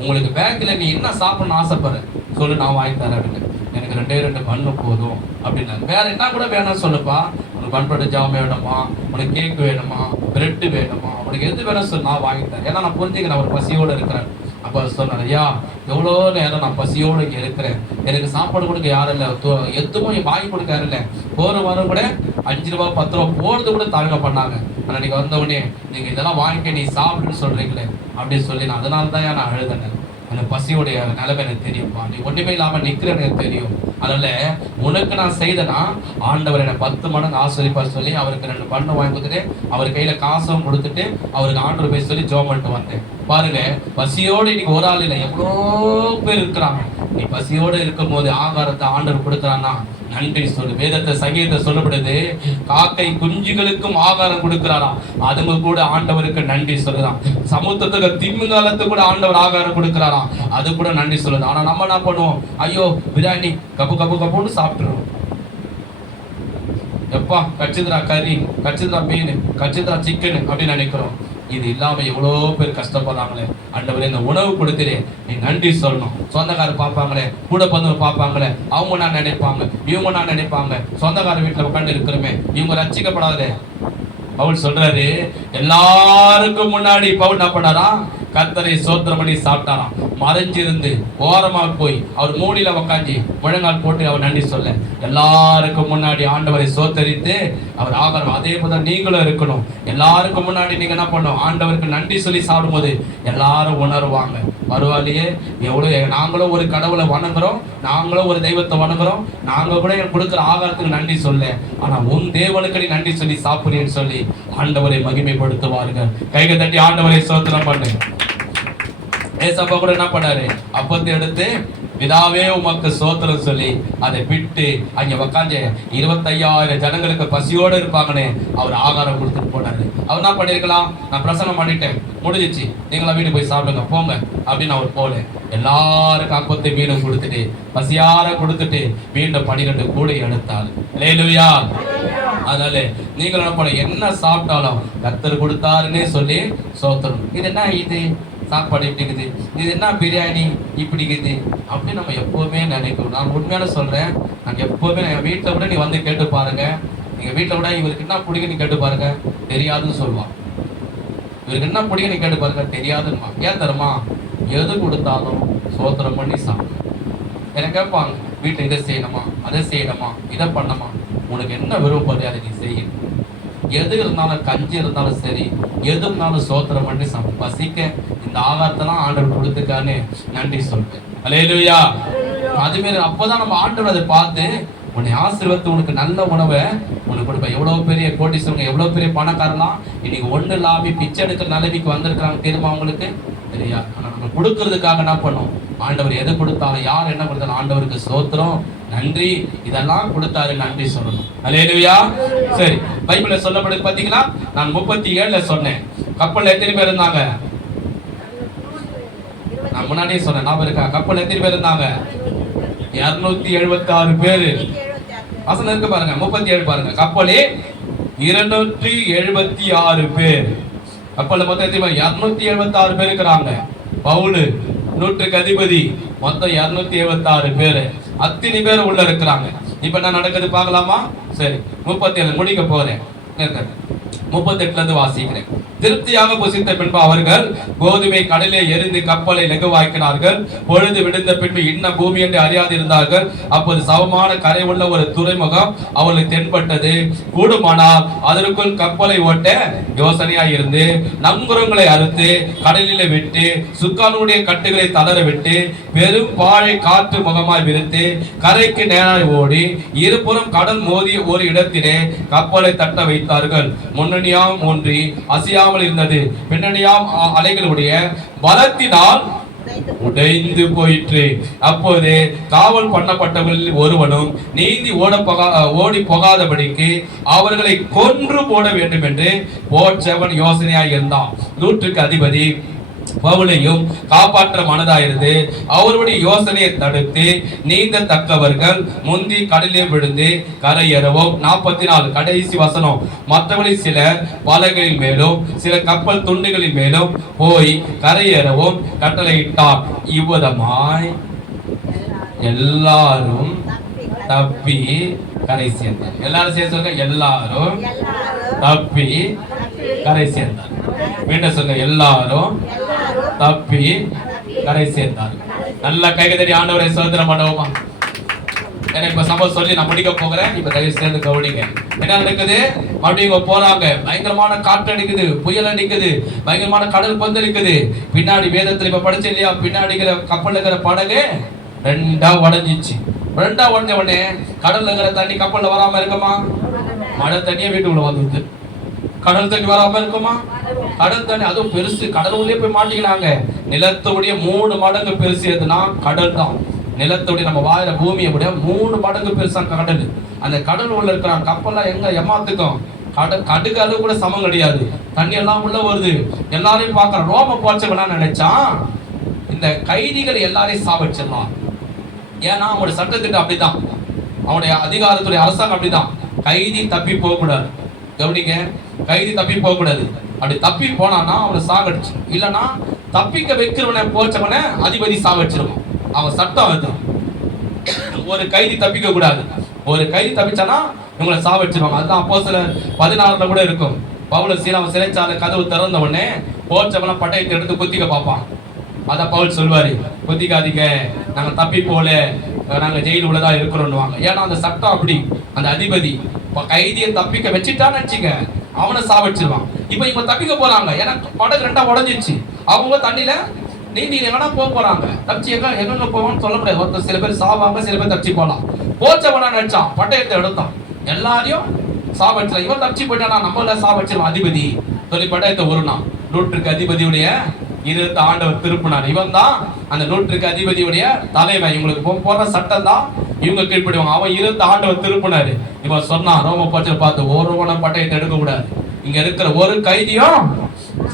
உங்களுக்கு பேக்கரில நீ என்ன சாப்பிடணும்னு ஆசைப்படுற சொல்லு, நான் வாங்கி தரேன் அப்படின்னு. எனக்கு 2 பண்ணு போதும் அப்படின்னா. வேற என்ன கூட வேணும்னு சொல்லுப்பா, உனக்கு பண்பட ஜாம் வேணுமா, உனக்கு கேக் வேணுமா, பிரெட் வேணுமா, உனக்கு எது வேணும் சொல்லு, நான் வாங்கி தரேன். ஏன்னா நான் புரிஞ்சுக்கிறேன் அவர் பசியோடு இருக்கிறேன். அப்போ சொன்னார், ஐயா எவ்வளோ நேரம் நான் பசியோடு இங்கே இருக்கிறேன், எனக்கு சாப்பாடு கொடுக்க யாரும் இல்லை, எதுவும் வாங்கி கொடுக்க யாரும் இல்லை. போகிற வாரம் கூட 5 ரூபா 10 ரூபா போகிறது கூட தாங்க பண்ணாங்க. ஆனால் நீங்கள் வந்தவுடனே நீங்கள் இதெல்லாம் வாங்கிக்க நீ சாப்பிடுன்னு சொல்கிறீங்களே அப்படின்னு சொல்லி நான் அதனால தான் நான் அழுதேன். எனக்கு பசியோடைய நிலைமை எனக்கு தெரியும்ப்பா, நீ ஒன்றுமே இல்லாமல் நிற்கிறேன்னு எனக்கு தெரியும். அதனால உனக்கு நான் செய்தனா ஆண்டவர் என்னை 10 மடங்கு ஆசிரியப்பார் சொல்லி அவருக்கு 2 பண்ணு வாங்கி கொடுத்துட்டு அவர் கையில காசும் கொடுத்துட்டு அவருக்கு ஆண்டவர் போய் சொல்லி ஜெபம் பண்ணிட்டு வந்தேன். பாருங்க, பசியோடு இன்னைக்கு ஒரு ஆள் இல்லை, எவ்வளோ பேர் இருக்கிறாங்க. நீ பசியோடு இருக்கும் போது ஆகாரத்தை ஆண்டவர் கொடுக்குறான்னா நன்றி சொல்லு. வேதத்தை சங்கீதத்தை சொல்லப்படுது, காக்கை குஞ்சுகளுக்கும் ஆகாரம் கொடுக்கிறாராம், அதுங்க கூட ஆண்டவருக்கு நன்றி சொல்லுதான். சமுத்திரத்துக்கு திமிங்காலத்துக்கு கூட ஆண்டவர் ஆகாரம் கொடுக்கிறாராம், அது கூட நன்றி சொல்லுது. ஆனா நம்ம என்ன பண்ணுவோம்? ஐயோ பிரியாணி கப்பு கப்பு கப்புன்னு சாப்பிட்டுருவோம். எப்பா கச்சிதரா கறி, கச்சிதரா மீன், கச்சிதரா சிக்கன் அப்படின்னு நினைக்கிறோம். இது இல்லாம எவ்வளோ பேர் கஷ்டப்படுறாங்களே. ஆண்டவரே இந்த உணவு கொடுத்துரு, நீ நன்றி சொல்லணும். சொந்தக்காரர் பார்ப்பாங்களே, கூட பந்தவங்க பார்ப்பாங்களே, அவங்க நான் நினைப்பாங்க, இவங்க நான் நினைப்பாங்க. சொந்தக்கார வீட்டில் உட்காந்து இருக்கிறோமே, இவங்க ரட்சிக்கப்படாதே. பவுல் சொல்றாரு, எல்லாருக்கும் முன்னாடி பவுல் என்ன பண்ணாரா? கர்த்தரை ஸ்தோத்திரம் பண்ணி சாப்பிட்டாராம். மறைஞ்சிருந்து ஓரமா போய் அவர் மூடியில உக்காஞ்சி முழங்கால் போட்டு அவர் நன்றி சொல்ல, எல்லாருக்கும் முன்னாடி ஆண்டவரை சோத்தரித்து அவர் ஆகாரம். அதே போல நீங்களும் இருக்கணும். எல்லாருக்கும் முன்னாடி நீங்க என்ன பண்ணணும்? ஆண்டவருக்கு நன்றி சொல்லி சாப்பிடும்போது எல்லாரும் உணர்வாங்க, பரவாயில்லையே எவ்வளவு நாங்களும் ஒரு கடவுளை வணங்குறோம், நாங்களும் ஒரு தெய்வத்தை வணங்குறோம், நாங்க கூட கொடுக்குற ஆகாரத்துக்கு நன்றி சொல்ல, ஆனா உன் தேவனுக்கு நீ நன்றி சொல்லி சாப்பிடுறேன்னு சொல்லி ஆண்டவரை மகிமைப்படுத்துவார்கள். கைகள் தட்டி ஆண்டவரை ஸ்தோத்திரம் பண்ணு. ஏசப்பா கூட என்ன பண்ணாரு? அப்பத்தை எடுத்து பிதாவே உமக்கு ஸ்தோத்திரம் சொல்லி அதை விட்டு அங்க உக்காந்து 25,000 ஜனங்களுக்கு பசியோடு இருப்பாங்கன்னு அவர் ஆகாரம் கொடுத்துட்டு போனாரு. அவர் என்ன பண்ணிருக்கலாம்? நான் பிரசனம் பண்ணிட்டேன், முடிஞ்சிச்சு, நீங்களா வீடு போய் சாப்பிடுங்க போங்க அப்படின்னு அவர் போல. எல்லாருக்கும் அப்பத்தை மீண்டும் கொடுத்துட்டு பசியார கொடுத்துட்டு மீண்டும் 12 கூடை எடுத்தாள். அல்லேலூயா. அதனால நீங்கள் என்ன பண்ண, என்ன சாப்பிட்டாலும் கர்த்தர் கொடுத்தாருன்னே சொல்லி ஸ்தோத்திரம். இது என்ன இது சாப்பாடு இப்படி இருக்குது, இது என்ன பிரியாணி இப்படி இருக்குது அப்படின்னு நம்ம எப்போவுமே நினைக்கணும். நான் உண்மையான சொல்றேன், நாங்கள் எப்போவுமே எங்கள் வீட்டில் கூட நீ வந்து கேட்டு பாருங்க, எங்கள் வீட்டில் கூட இவருக்கு என்ன பிடிக்குன்னு கேட்டு பாருங்க, தெரியாதுன்னு சொல்லுவான். இவருக்கு என்ன பிடிக்குன்னு கேட்டு பாருங்க, தெரியாதுன்னுமா. ஏன் தருமா? எது கொடுத்தாலும் ஸ்தோத்திரம் பண்ணி சாப்பிடும். எனக்கு கேட்பாங்க, வீட்டில் இதை செய்யணுமா, அதை செய்யணுமா, இதை பண்ணணுமா, உனக்கு என்ன விருப்பப்படுது அதை நீ செய்யணும். எது இருந்தாலும், கஞ்சி இருந்தாலும் சரி, எது இருந்தாலும் ஸ்தோத்திரம் பண்ணி பசிக்க இந்த ஆகாரத்தெல்லாம் ஆண்டவர் கொடுத்துக்கான்னு நன்றி சொல்றேன். அல்லேலூயா. அதுமாரி அப்போதான் நம்ம ஆண்டவர் அதை பார்த்து உன்னை ஆசீர்வதித்து உனக்கு நல்ல உணவை உனக்கு கொடுப்பேன். எவ்வளவு பெரிய கோடீஸ்வரங்க, எவ்வளவு பெரிய பணக்காரலாம் இன்னைக்கு ஒண்ணு இல்லாம பிச்சை எடுக்கிற நிலைமைக்கு வந்திருக்கிறாங்க தெரியுமா உங்களுக்கு? தெரியா. ஆனா நம்ம கொடுக்கறதுக்காக என்ன பண்ணோம்? ஆண்டவர் எதை கொடுத்தாலும், யார் என்ன கொடுத்தாலும் ஆண்டவருக்கு ஸ்தோத்திரம் நன்றி இதெல்லாம் கொடுத்தாரு நன்றி சொல்லணும். அல்லேலூயா. சரி, பைபிள்ல சொல்லப்படுது பாத்தீங்களா? நான் 37ல சொன்னேன். கப்பல்ல எத்தனை பேர் இருந்தாங்க? நான் முன்னாடியே சொன்னேன், ஞாபகம் இருக்கா? கப்பல் எத்தனை பேர் இருந்தாங்க? 276 பேரு. வசனம் இருக்கு பாருங்க, 37 பாருங்க. கப்பலே 276 பேர். கப்பல்ல மொத்தம் 276 பேர் இருக்கிறாங்க. பவுல் நூற்றுக்கு அதிபதி, மொத்தம் 276 பேரு. அத்தனை பேர் உள்ள இருக்கிறாங்க. இப்ப என்ன நடக்குது பார்க்கலாமா? சரி, 37 முடிக்க போறேன். 38 இருந்து வாசிக்கிறேன். திருப்தியாக புசித்த பின்பு அவர்கள் கோதுமை கடலே எரிந்து கப்பலை லெகுவாக்கினார்கள். பொழுது விடுந்த பின்பு இன்ன பூமி என்று அறியாதிருந்தார்கள். அப்போது சமமான கரை உள்ள ஒரு துறைமுகம் அவர்களுக்கு தென்பட்டது. கூடுமானால் அதற்குள் கப்பலை ஓட்ட யோசனையாய் இருந்து நங்குரங்களை அறுத்து கடலிலே விட்டு சுக்கானுடைய கட்டுகளை தளர விட்டு பெரும் பாழை காற்று முகமாய் விரித்து கரைக்கு நேராய் ஓடி இருபுறம் கடல் மோதி ஒரு இடத்திலே கப்பலை தட்ட வைத்தார்கள். முன்னணியாம் ஒன்றி அசையாமல் இருந்தது, பின்னணியாம் அலைகளுடைய பலத்தினால் உடைந்து போயிற்று. அப்போது காவல் பண்ணப்பட்டவர்களில் ஒருவனும் நீந்தி ஓடி போகாதபடிக்கு அவர்களை கொன்று போட வேண்டும் என்று போற்றவன் யோசனையாய் இருந்தான். நூற்றுக்கு அதிபதி பவுலையும் காப்பாற்ற மனதாயிருந்து அவருடைய யோசனையை தடுத்து நீந்த தக்கவர்கள் முந்தி கடலிலே விழுந்து கரையேறவும். 44 கடைசி வசனம். மற்றவர்களில் சிலர் பலகைகளின் மேலும் சில கப்பல் துண்டுகளின் மேலும் போய் கரையேறவும் கட்டளையிட்டார். இவ்விதமாய் எல்லாரும் தப்பி கரை சேர்ந்தார். எல்லாரும் சேர்ந்து எல்லாரும் தப்பி கரை சேர்ந்தார். மீண்டும் சொல்லுங்க, எல்லாரும் தப்பி கரை சேர்ந்தார். நல்ல கைகதறி ஆண்டவரை சோதனம் பண்ணுவோமா? எனக்கு இப்ப சம்பவம் சொல்லி நான் முடிக்க போகிறேன். இப்ப தயவு சேர்ந்து கவனிங்க. என்ன நடக்குது? மறுபடியும் போறாங்க. பயங்கரமான காற்று அடிக்குது, புயல் அடிக்குது, பயங்கரமான கடல் கொந்தளிக்குது. பின்னாடி வேதத்துல இப்ப படிச்சு இல்லையா, பின்னாடி கப்பல் இருக்கிற படகு ரெண்டா உடஞ்சிச்சு. ரெண்டா உடஞ்ச உடனே கடல்ல இருக்கிற தண்ணி கப்பல்ல வராம இருக்குமா? மழை தண்ணியே வீட்டுக்குள்ள வந்து கடல் தண்ணி வராம இருக்குமா? கடல் தண்ணி அதுவும் பெருசு. கடல் உள்ளே போய் மாட்டிக்கிறாங்க. நிலத்துடைய 3 மடங்கு பெருசு எதுனா கடல் தான். நிலத்துடைய நம்ம வாயில பூமியை விட 3 மடங்கு பெருசா கடல். அந்த கடல் உள்ள இருக்கிற கப்பல்லாம் எங்க ஏமாத்துக்கும் கடுகு அளவு கூட சமம் கிடையாது. தண்ணி எல்லாம் உள்ள வருது. எல்லாரையும் பார்க்கற ரோம போச்சவனா நினைச்சான் இந்த கைதிகள் எல்லாரையும் சாவச்சிடலாம். ஏன்னா அவனுடைய சட்டத்திட்டம் அப்படிதான், அவனுடைய அதிகாரத்துடைய அரசாங்கம் அப்படிதான். கைதி தப்பி போக கூடாது. கவனிங்க, கைதி தப்பி போக கூடாது. அப்படி தப்பி போனான்னா அவனை சாகடிச்சு, இல்லைன்னா தப்பிக்க வைக்கிறவனை போச்சவனை அதிபதி சாகடிச்சிருவான். அவன் சட்டம் அது. ஒரு கைதி தப்பிக்க கூடாது. ஒரு கைதி தப்பிச்சானா இவங்களை சாவடிச்சிருவாங்க. அதுதான் அப்போஸ்தலர் 16 கூட இருக்கும். பவுல் சீலாவை சிறைச்சாலை கதவு திறந்த உடனே போச்சவனை பட்டயத்தை எடுத்து குத்திக்க பார்ப்பான். அதான் பவுல் சொல்வாரு, குத்திக்காதீங்க, நாங்க தப்பி போல, நாங்க ஜெயில் உள்ளதா இருக்கிறோம். ஏன்னா அந்த சட்டம் அப்படி. அந்த அதிபதி கைதியை தப்பிக்க வச்சுட்டான்னு வச்சுங்க, அவனை சாவடிச்சிருவான். இப்ப இவங்க தப்பிக்க போறாங்க. ஏன்னா படகு ரெண்டா உடஞ்சிச்சு. அவங்க தண்ணியில நீந்தி எங்கன்னா போறாங்க. தப்பிச்சு எங்க போவான்னு சொல்ல முடியாது. ஒருத்தர் சில பேர் சாவாங்க, சில பேர் தப்பிச்சு போலாம். போச்சவனா நினைச்சான், பட்டயத்தை எடுத்தான், எல்லாரையும் சாவடிச்சிடலாம். இவன் தப்பிச்சு போயிட்டானா நம்மள சாவடிச்சிருவான் அதிபதி சொல்லி பட்டயத்தை உருனான். நூற்றுக்கு அதிபதியுடைய இருந்த ஆண்டவர் திருப்பினார். இவன் தான் அந்த நூற்றுக்கு அதிபதியுடைய தலைவன். இவங்களுக்கு போற சட்டம் தான் இவங்க கீழ்படுவாங்க. அவன் இருந்த ஆண்டவர் திருப்பினாரு. இவன் சொன்னான், ரோம போச்சல் பார்த்து ஒருவன பட்டயத்தை எடுக்க கூடாது, இங்க இருக்கிற ஒரு கைதியும்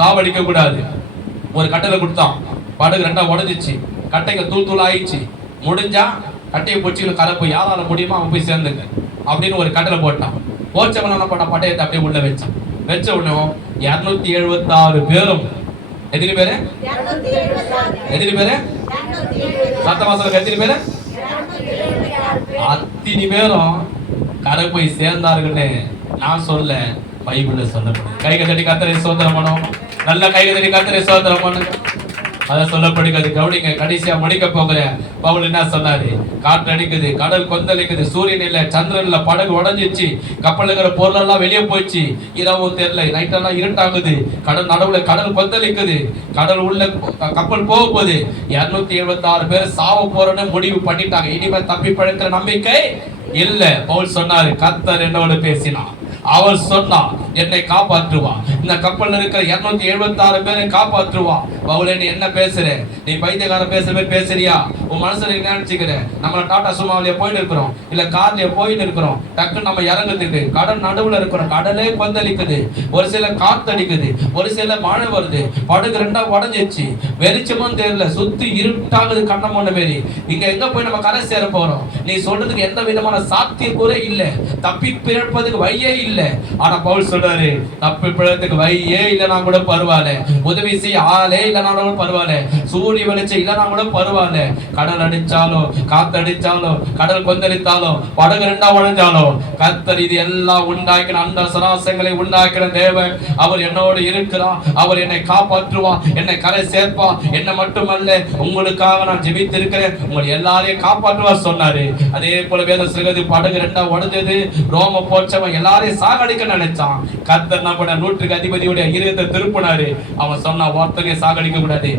சாவடிக்க கூடாது. ஒரு கட்டளை கொடுத்தான். படகு ரெண்டா உடஞ்சிச்சு, கட்டைங்க தூள் தூள் ஆயிடுச்சு. முடிஞ்சா கட்டையை பொச்சிக்கணும், கரை போய் யாரால முடியுமோ அவன் போய் சேர்ந்துங்க அப்படின்னு ஒரு கட்டளை போட்டான். போச்சவன் என்ன பண்ண, பட்டயத்தை அப்படியே உள்ள வச்சான். வச்ச உடனே 276 பேரும் எத்தனை பேரு? எத்தனை பேரு? சத்தமா சொல்லுங்க, எத்தனை பேரு? அத்தனை பேரும் கரை போய் சேர்ந்தார்கள்னு நான் சொல்ல, பைபிள்ல சொல்லப்படுது. கைக தட்டி கர்த்தரை ஸ்தோத்திரம் பண்ணுவோம். நல்ல கைக தட்டி கர்த்தரை ஸ்தோத்திரம் பண்ணுங்க. அதை சொல்லப்படுகிறது. கவனிங்க, கடைசியா முடிக்க போகிறேன். பவுல் என்ன சொன்னாரு? காற்று அடிக்குது, கடல் கொந்தளிக்குது, சூரியன் இல்ல, சந்திரன் இல்ல, படகு உடஞ்சிச்சு, கப்பல் இருக்கிற பொருள் எல்லாம் வெளியே போயிடுச்சு. இரவும் தெரியல, நைட்டெல்லாம் இருட்டாகுது, கடல் நடுவுல கடல் கொந்தளிக்குது, கடல் உள்ள கப்பல் போக போகுது. 276 பேர் சாவ போறன்னு முடிவு பண்ணிட்டாங்க. இனிமே தப்பி பழக்கிற நம்பிக்கை இல்ல. பவுல் சொன்னாரு, கர்த்தர் என்னோட பேசினான். அவர் சொன்னா என்னை காப்பாற்றுவா. இந்த கப்பல்ல இருக்கிற 276 பேரை காப்பாற்றுவா. பவுலே நீ என்ன பேசுற? நீ பைத்தியக்காரன் பேசுற மாதிரி பேசுறியா? உன் மனசுல என்ன நினைச்சுக்கிற? நம்ம டாடா சுமாவிலேயே போயிட்டு இருக்கிறோம், இல்ல கார்லயே போயிட்டு இருக்கிறோம். டக்குன்னு நம்ம இறங்குறதுக்கு கடல் நடுவுல இருக்கிறோம். கடலே கொந்தளிக்குது, ஒரு சில காத்தடிக்குது, ஒரு சில மழை வருது, படகு ரெண்டா உடஞ்சிச்சு, வெளிச்சமும் தெரியல, சுத்தி இருட்டாகுது கண்ணம் ஒண்ணு மாரி. இங்க எங்க போய் நம்ம கரை சேர போறோம்? நீ சொல்றதுக்கு எந்த விதமான சாத்தியக்கூறே இல்ல, தப்பி பிழைப்பதுக்கு வழியே இல்ல. ஆனா பவுல் சொல்றாரு, தப்பி பிழைப்பதுக்கு வழியே இல்லைனா கூட பரவாயில்ல, உதவி செய்ய ஆளே இல்லைனா கூட பரவாயில்ல, சூரிய வெளிச்சம் இல்லைனா கூட பரவாயில்ல, கடல் அடிச்சாலும் காத்தடிச்சாலும் கடல் கொந்தளித்தாலும் படகு ரெண்டா உடைஞ்சாலும் கர்த்தர் இது எல்லாம் உண்டாக்கின அந்த சராசங்களை உண்டாக்கின தேவன் அவர் என்னோடு இருக்கிறார். அவர் என்னை காப்பாற்றுவா, என்னை கரை சேர்ப்பா. என்ன மட்டுமல்ல, உங்களுக்காக நான் ஜெபித்திருக்கிறேன், உங்களை எல்லாரையும் காப்பாற்றுவார் சொன்னாரு. அதே போல வேத சிறுகதி படகு ரெண்டா உடைஞ்சது. ரோம போச்சவன் எல்லாரையும் சாகடிக்க நினைச்சான். கர்த்தர் நம்ம நூற்றுக்கு அதிபதியுடைய இருதயத்தை திருப்பினாரு. அவன் சொன்ன வார்த்தையை சாகடிக்க கூடாது,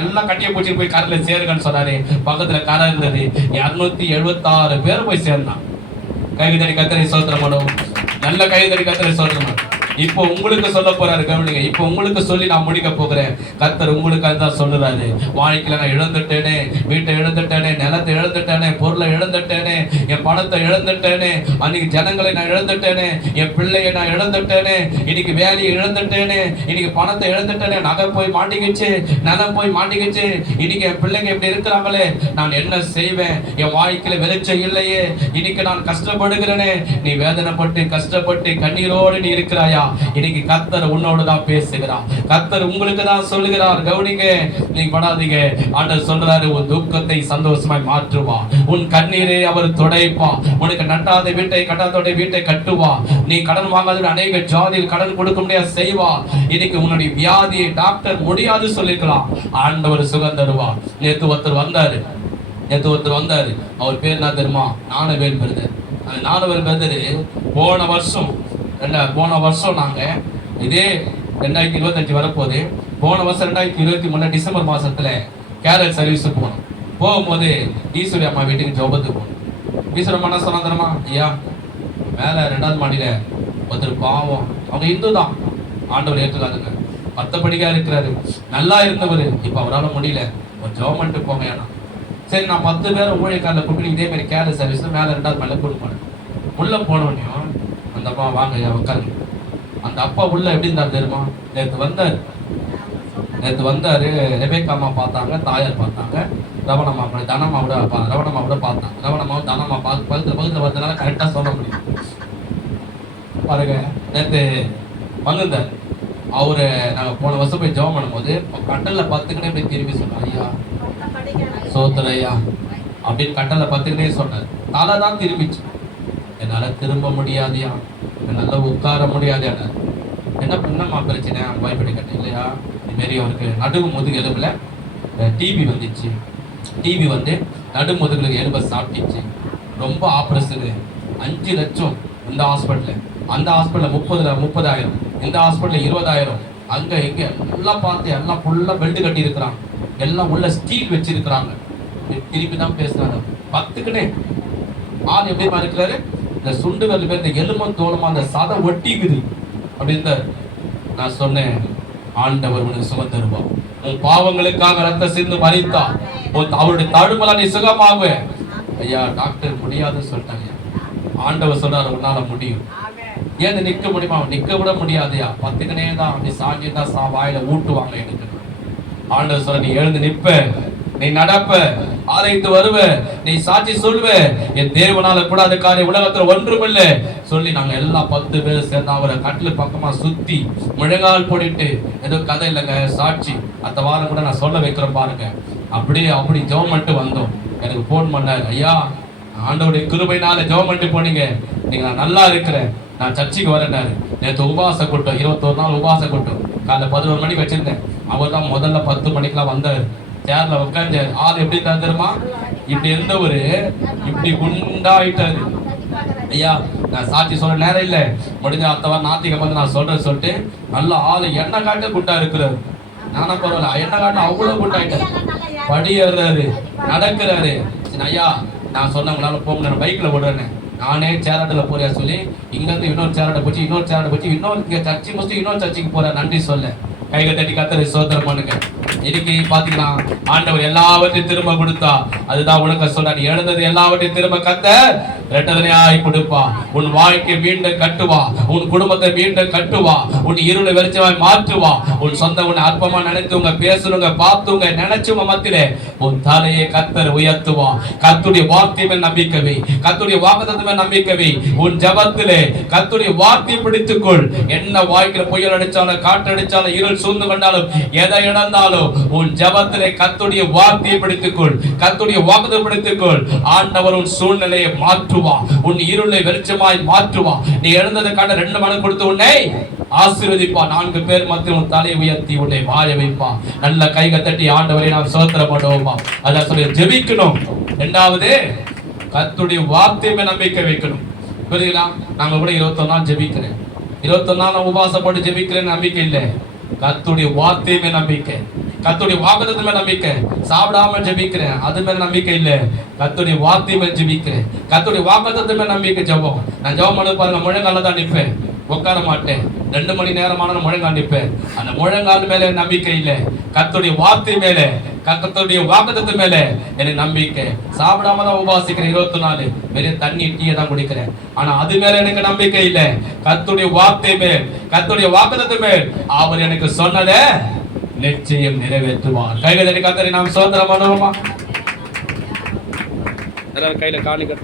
எல்லாம் கட்டிய பூச்சி போய் கரையில சேருங்கன்னு சொன்னாரு. பக்கத்துல கரை இருந்தது. 276 பேர் போய் சேர்ந்தான். கைதடி கத்தரை சோதரமானோம், நல்ல கைதடி கத்தரை சோதரமானோம். இப்போ உங்களுக்கு சொல்ல போறாரு, கவனிங்க. இப்போ உங்களுக்கு சொல்லி நான் முடிக்க போகிறேன். கர்த்தர் உங்களுக்கு அதுதான் சொல்லுறாரு. வாழ்க்கையில நான் இழந்துட்டேனே, வீட்டை இழந்துட்டேனே, நிலத்தை இழந்துட்டேனே, பொருளை இழந்துட்டேனே, என் பணத்தை இழந்துட்டேனே, அன்னைக்கு ஜனங்களை நான் இழந்துட்டேனே, என் பிள்ளையை நான் இழந்துட்டேனே, இன்னைக்கு வேலையை இழந்துட்டேனே, இன்னைக்கு பணத்தை இழந்துட்டேனே, நகை போய் மாட்டிக்கிச்சு, நிலம் போய் மாட்டிக்கிச்சு, இன்னைக்கு என் பிள்ளைங்க இப்படி இருக்கிறாங்களே, நான் என்ன செய்வேன்? என் வாழ்க்கையில வெளிச்சம் இல்லையே, இன்னைக்கு நான் கஷ்டப்படுகிறேனே. நீ வேதனைப்பட்டு கஷ்டப்பட்டு கண்ணீரோடு நீ இருக்கிறாயா? இன்னைக்கு கர்த்தர் உன்னோடு தான் பேசுகிறார். கர்த்தர் உங்களுக்கு தான் சொல்லுகிறார். கவனிங்க, நீங்க படாதீங்க. ஆண்டவர் சொல்றாரு, உன் துக்கத்தை சந்தோஷமாய் மாற்றுவா, உன் கண்ணீரை அவர் துடைப்பா, உனக்கு நட்டாத வீட்டை கட்டாதோட வீட்டை கட்டுவா, நீ கடன் வாங்காத அநேக ஜாதியில் கடன் கொடுக்க முடியாது செய்வா. இன்னைக்கு உன்னுடைய வியாதியை டாக்டர் முடியாது சொல்லிக்கலாம், ஆண்டவர் சுகம் தருவா. நேத்து ஒருத்தர் வந்தாரு. அவர் பேர் என்ன தெரியுமா? ஞானவேல் பிரதர். அந்த ஞானவேல் பிரதர் போன வருஷம் நாங்க இதே 2025 வரப்போது, போன வருஷம் 2023 டிசம்பர் மாசத்துல கேரட் சர்வீஸ் போகும்போது ஈஸ்வரி அம்மா வீட்டுக்கு ஜோபத்துக்கு போனோம். ஈஸ்வரி அம்மா என்ன சொன்னா தெரியுமா? ஐயா, மேல 2வது மாடியில ஒருத்தர் பாவம், அவங்க இந்து தான், ஆண்டவர் ஏற்றுக்காதுங்க, 10 படிக்கா இருக்கிறாரு, நல்லா இருந்தவர், இப்ப அவரால் முடியல, ஒரு ஜோம் பண்ணிட்டு போங்க. ஏன்னா சரி, நான் 10 பேரை ஊழியக்காரில் கூப்பிட்டு இதே மாதிரி கேரட் சர்வீஸ் மேல 2வது மாடியில கொடுப்பேன். உள்ள போனோடனையும் அந்த அப்பா வாங்க உட்காருங்க. அந்த அப்பா உள்ள எப்படி இருந்தாரு தெரியுமா? நேற்று வந்தாரு. ரெபேக்கா அம்மா பார்த்தாங்க, தாயார் பார்த்தாங்க, ரவணம்மா தனம்மா கூட பார்த்தாங்க. ரவணம்மாவும் தனம்மா பகுதியில் பார்த்தனால கரெக்டா சொல்ல முடியும். பாருங்க, நேற்று வந்திருந்தாரு அவரு. நாங்க போன வருஷம் போய் ஜெபம் பண்ணும்போது கட்டல்ல பார்த்துக்கிட்டே போய் திரும்பி சொன்னார், ஐயா சோத்திர ஐயா அப்படின்னு கட்டல்ல பார்த்துக்கிட்டே சொன்னார். தலை தான் திரும்பிச்சு. என்னால திரும்ப முடியாதியா, என்னால உட்கார முடியாதியா. என்ன பண்ணமா பிரச்சனை? வாய்ப்படி கட்ட இல்லையா, இதுமாரி அவருக்கு நடுவு முதுகு எலும்புல டிபி வந்துச்சு. டிபி வந்து நடு முதுகுல எலும்பை சாப்பிட்டுச்சு. ரொம்ப ஆப்ரேஷனு, 5 லட்சம் இந்த ஹாஸ்பிட்டல், அந்த ஹாஸ்பிட்டல் 30,000, இந்த ஹாஸ்பிட்டல் 20,000. அங்க எங்க எல்லாம் பார்த்து எல்லாம் ஃபுல்லா பெல்ட் கட்டி இருக்கிறாங்க, எல்லாம் உள்ள ஸ்டீல் வச்சிருக்கிறாங்க. திருப்பி தான் பேசுறாங்க. 10க்குனே ஆள் எப்படி இருக்கிறாரு, இந்த சுண்டு வரல பேர் இந்த எலும்பும் தோலுமா அந்த சதை ஒட்டிக்குது அப்படின்னு. நான் சொன்னேன், ஆண்டவர் உனக்கு சுகம் தருவா. உன் பாவங்களுக்காக ரத்த சிந்து மறித்தா, அவருடைய தழும்பல நீ சுகமாகுவ. ஐயா டாக்டர் முடியாதுன்னு சொல்லிட்டாங்க. ஆண்டவர் சொன்னார், உன்னால முடியும். ஏன் நிக்க முடியுமா? நிக்க விட முடியாதையா, 10க்குனே தான் அப்படி சாஞ்சி தான் வாயில ஊட்டுவாங்க எனக்கு. ஆண்டவர் சொல்ற, நீ எழுந்து நிப்ப, நீ நடப்ப, ஆலயத்து வருவ, நீ சாட்சி சொல்லுவ, என் தேவனால கூடாத காரியம் உலகத்துல ஒன்றுமில்லை சொல்லி நாங்க எல்லாம் 10 பேர் சேர்ந்து அவரை கட்டில பக்கமா சுத்தி முழங்கால் போடிட்டு, ஏதோ கதை இல்லைங்க, சாட்சி அடுத்த வாரம் கூட நான் சொல்ல வைக்கிறேன் பாருங்க. அப்படி ஜெபம் பண்ணிட்டு வந்தோம். எனக்கு போன் பண்ணாரு, ஐயா ஆண்டவருடைய கிருபையினால ஜெபம் பண்ணிட்டு போனீங்க, நீங்க நான் நல்லா இருக்கிறேன், நான் சர்ச்சுக்கு வரேன்னாரு. நேற்று உபவாச கூட்டம், 21 நாள் உபவாச கூட்டம், காலைல 11 மணிக்கு வச்சிருந்தேன். அவர் தான் முதல்ல 10 மணிக்கெல்லாம் வந்தாரு. சேர்ல உட்காந்து ஆள் எப்படி தந்துருமா, இப்படி இருந்தவரு இப்படி குண்டாயிட்டாரு. ஐயா நான் சாட்சி சொல்ல நேரம் இல்லை, முடிஞ்ச அடுத்த வாரம் ஞாயிற்றுக்கிழமை வந்து நான் சொல்றேன்னு சொல்லிட்டு நல்ல ஆளு எண்ணெய் காட்ட குட்டா இருக்கிறாரு. நானா பரவாயில்ல, எண்ணெய் காட்ட அவ்வளவு குட்டாயிட்டாரு, படி ஏறுறாரு, நடக்கிறாரு. ஐயா நான் சொன்னவங்களால போங்க, நான் பைக்ல விடுறேன்னு நானே சேராட்டில் போறியா சொல்லி இங்கேருந்து இன்னொரு சேராட்டை போச்சு, இன்னொரு சேராட்டை போச்சு, இன்னொரு இங்கே சர்ச்சை முடிச்சுட்டு இன்னொரு சர்ச்சைக்கு போற. நன்றி சொல்ல கைகளை தட்டி கர்த்தரை ஸ்தோத்திரம் பண்ணுங்க. இன்னைக்கு பாத்தீங்கன்னா ஆண்டவர் எல்லாவற்றையும் திரும்ப கொடுத்தா, அதுதான் உனக்கு சொல்ற, நீ எழுந்தது எல்லாவற்றையும் திரும்ப கர்த்தர் இரட்டதனையாய் கொடுப்பா. உன் வாழ்க்கை மீண்டும் கட்டுவா, உன் குடும்பத்தை மீண்டும் கட்டுவா, உன் இருளை வெளிச்சமாய் மாற்றுவா. உன் சொந்த உன்னை அற்பமா நினைத்துவங்க, பேசுறவங்க, பார்த்துவங்க, நினைச்சுவங்க மத்தியிலே உன் தலையை கர்த்தர் உயர்த்துவா. கர்த்தருடைய வார்த்தை மேல் நம்பிக்கை வை, கர்த்தருடைய வாக்குத்தத்தம் மேல் நம்பிக்கை வை. உன் ஜெபத்திலே கர்த்தருடைய வார்த்தையை பிடித்துக்கொள். என்ன வாழ்க்கையில புயல் அடிச்சாலும், காற்று அடிச்சாலும், இருள் சூழ்ந்து கொண்டாலும், எதை இழந்தாலும் உன் ஜெபத்திலே கர்த்தருடைய வார்த்தையை பிடித்துக்கொள், கர்த்தருடைய வாக்குத்தத்தத்தை பிடித்துக்கொள். ஆண்டவர் உன் சூழ்நிலையை மாற்றுவா, உன் இருளை வெளிச்சமாய் மாற்றுவா. நீ எழுந்ததற்கான 2 மடங்கு கொடுத்து உன்னை ஆசீர்வதிப்பா. 4 பேர் மத்தியில் உன் தலையை உயர்த்தி உன்னை வாழ வைப்பா. நல்ல கைகளை தட்டி ஆண்டவரை நாம் ஸ்தோத்திரம் பண்ணுவோமா. அதான் சொல்லி ஜெபிக்கணும். 2வது கர்த்தருடைய வார்த்தை மேல் நம்பிக்கை வைக்கணும். புரியுதா? நாங்க கூட 21 நாள் ஜெபிக்கிறேன், 21 நாள் உபவாசம் போட்டு ஜெபிக்கிறேன், நம்பிக்கை இல்லை. கர்த்தருடைய வார்த்தை மேல் நம்பிக்கை, கர்த்தருடைய வாக்குத்தத்தம் மேல் நம்பிக்கை. சாப்பிடாம ஜெபிக்கிறேன், அது மேல நம்பிக்கை இல்லை. கர்த்தருடைய வார்த்தை மேல் ஜெபிக்கிறேன், கர்த்தருடைய வாக்குத்தத்தம் மேல் நம்பிக்கை. ஜெபம் நான் ஜெபம் பண்ண பாருங்க, முழங்கால தான் நிற்பேன், உட்கார மாட்டேன். 2 மணி நேரமான முழங்கால் நிற்பேன். அந்த முழங்கால் மேல நம்பிக்கை இல்லை, கர்த்தருடைய வார்த்தை மேல, கர்த்தருடைய வாக்குத்தத்தம் மேல எனக்கு நம்பிக்கை. சாப்பிடாம தான் உபவாசிக்கிறேன் 24, வெறும் தண்ணி டீயை தான் குடிக்கிறேன். ஆனா அது மேல எனக்கு நம்பிக்கை இல்லை. கர்த்தருடைய வார்த்தை மேல், கர்த்தருடைய வாக்குத்தத்தம் மேல் அவர் எனக்கு சொன்னதை நிச்சயம் நிறைவேற்றுவார். கைகளை கர்த்தரை நாம் ஸ்தோத்திரம் பண்ணுவோமா? கையில காணிக்க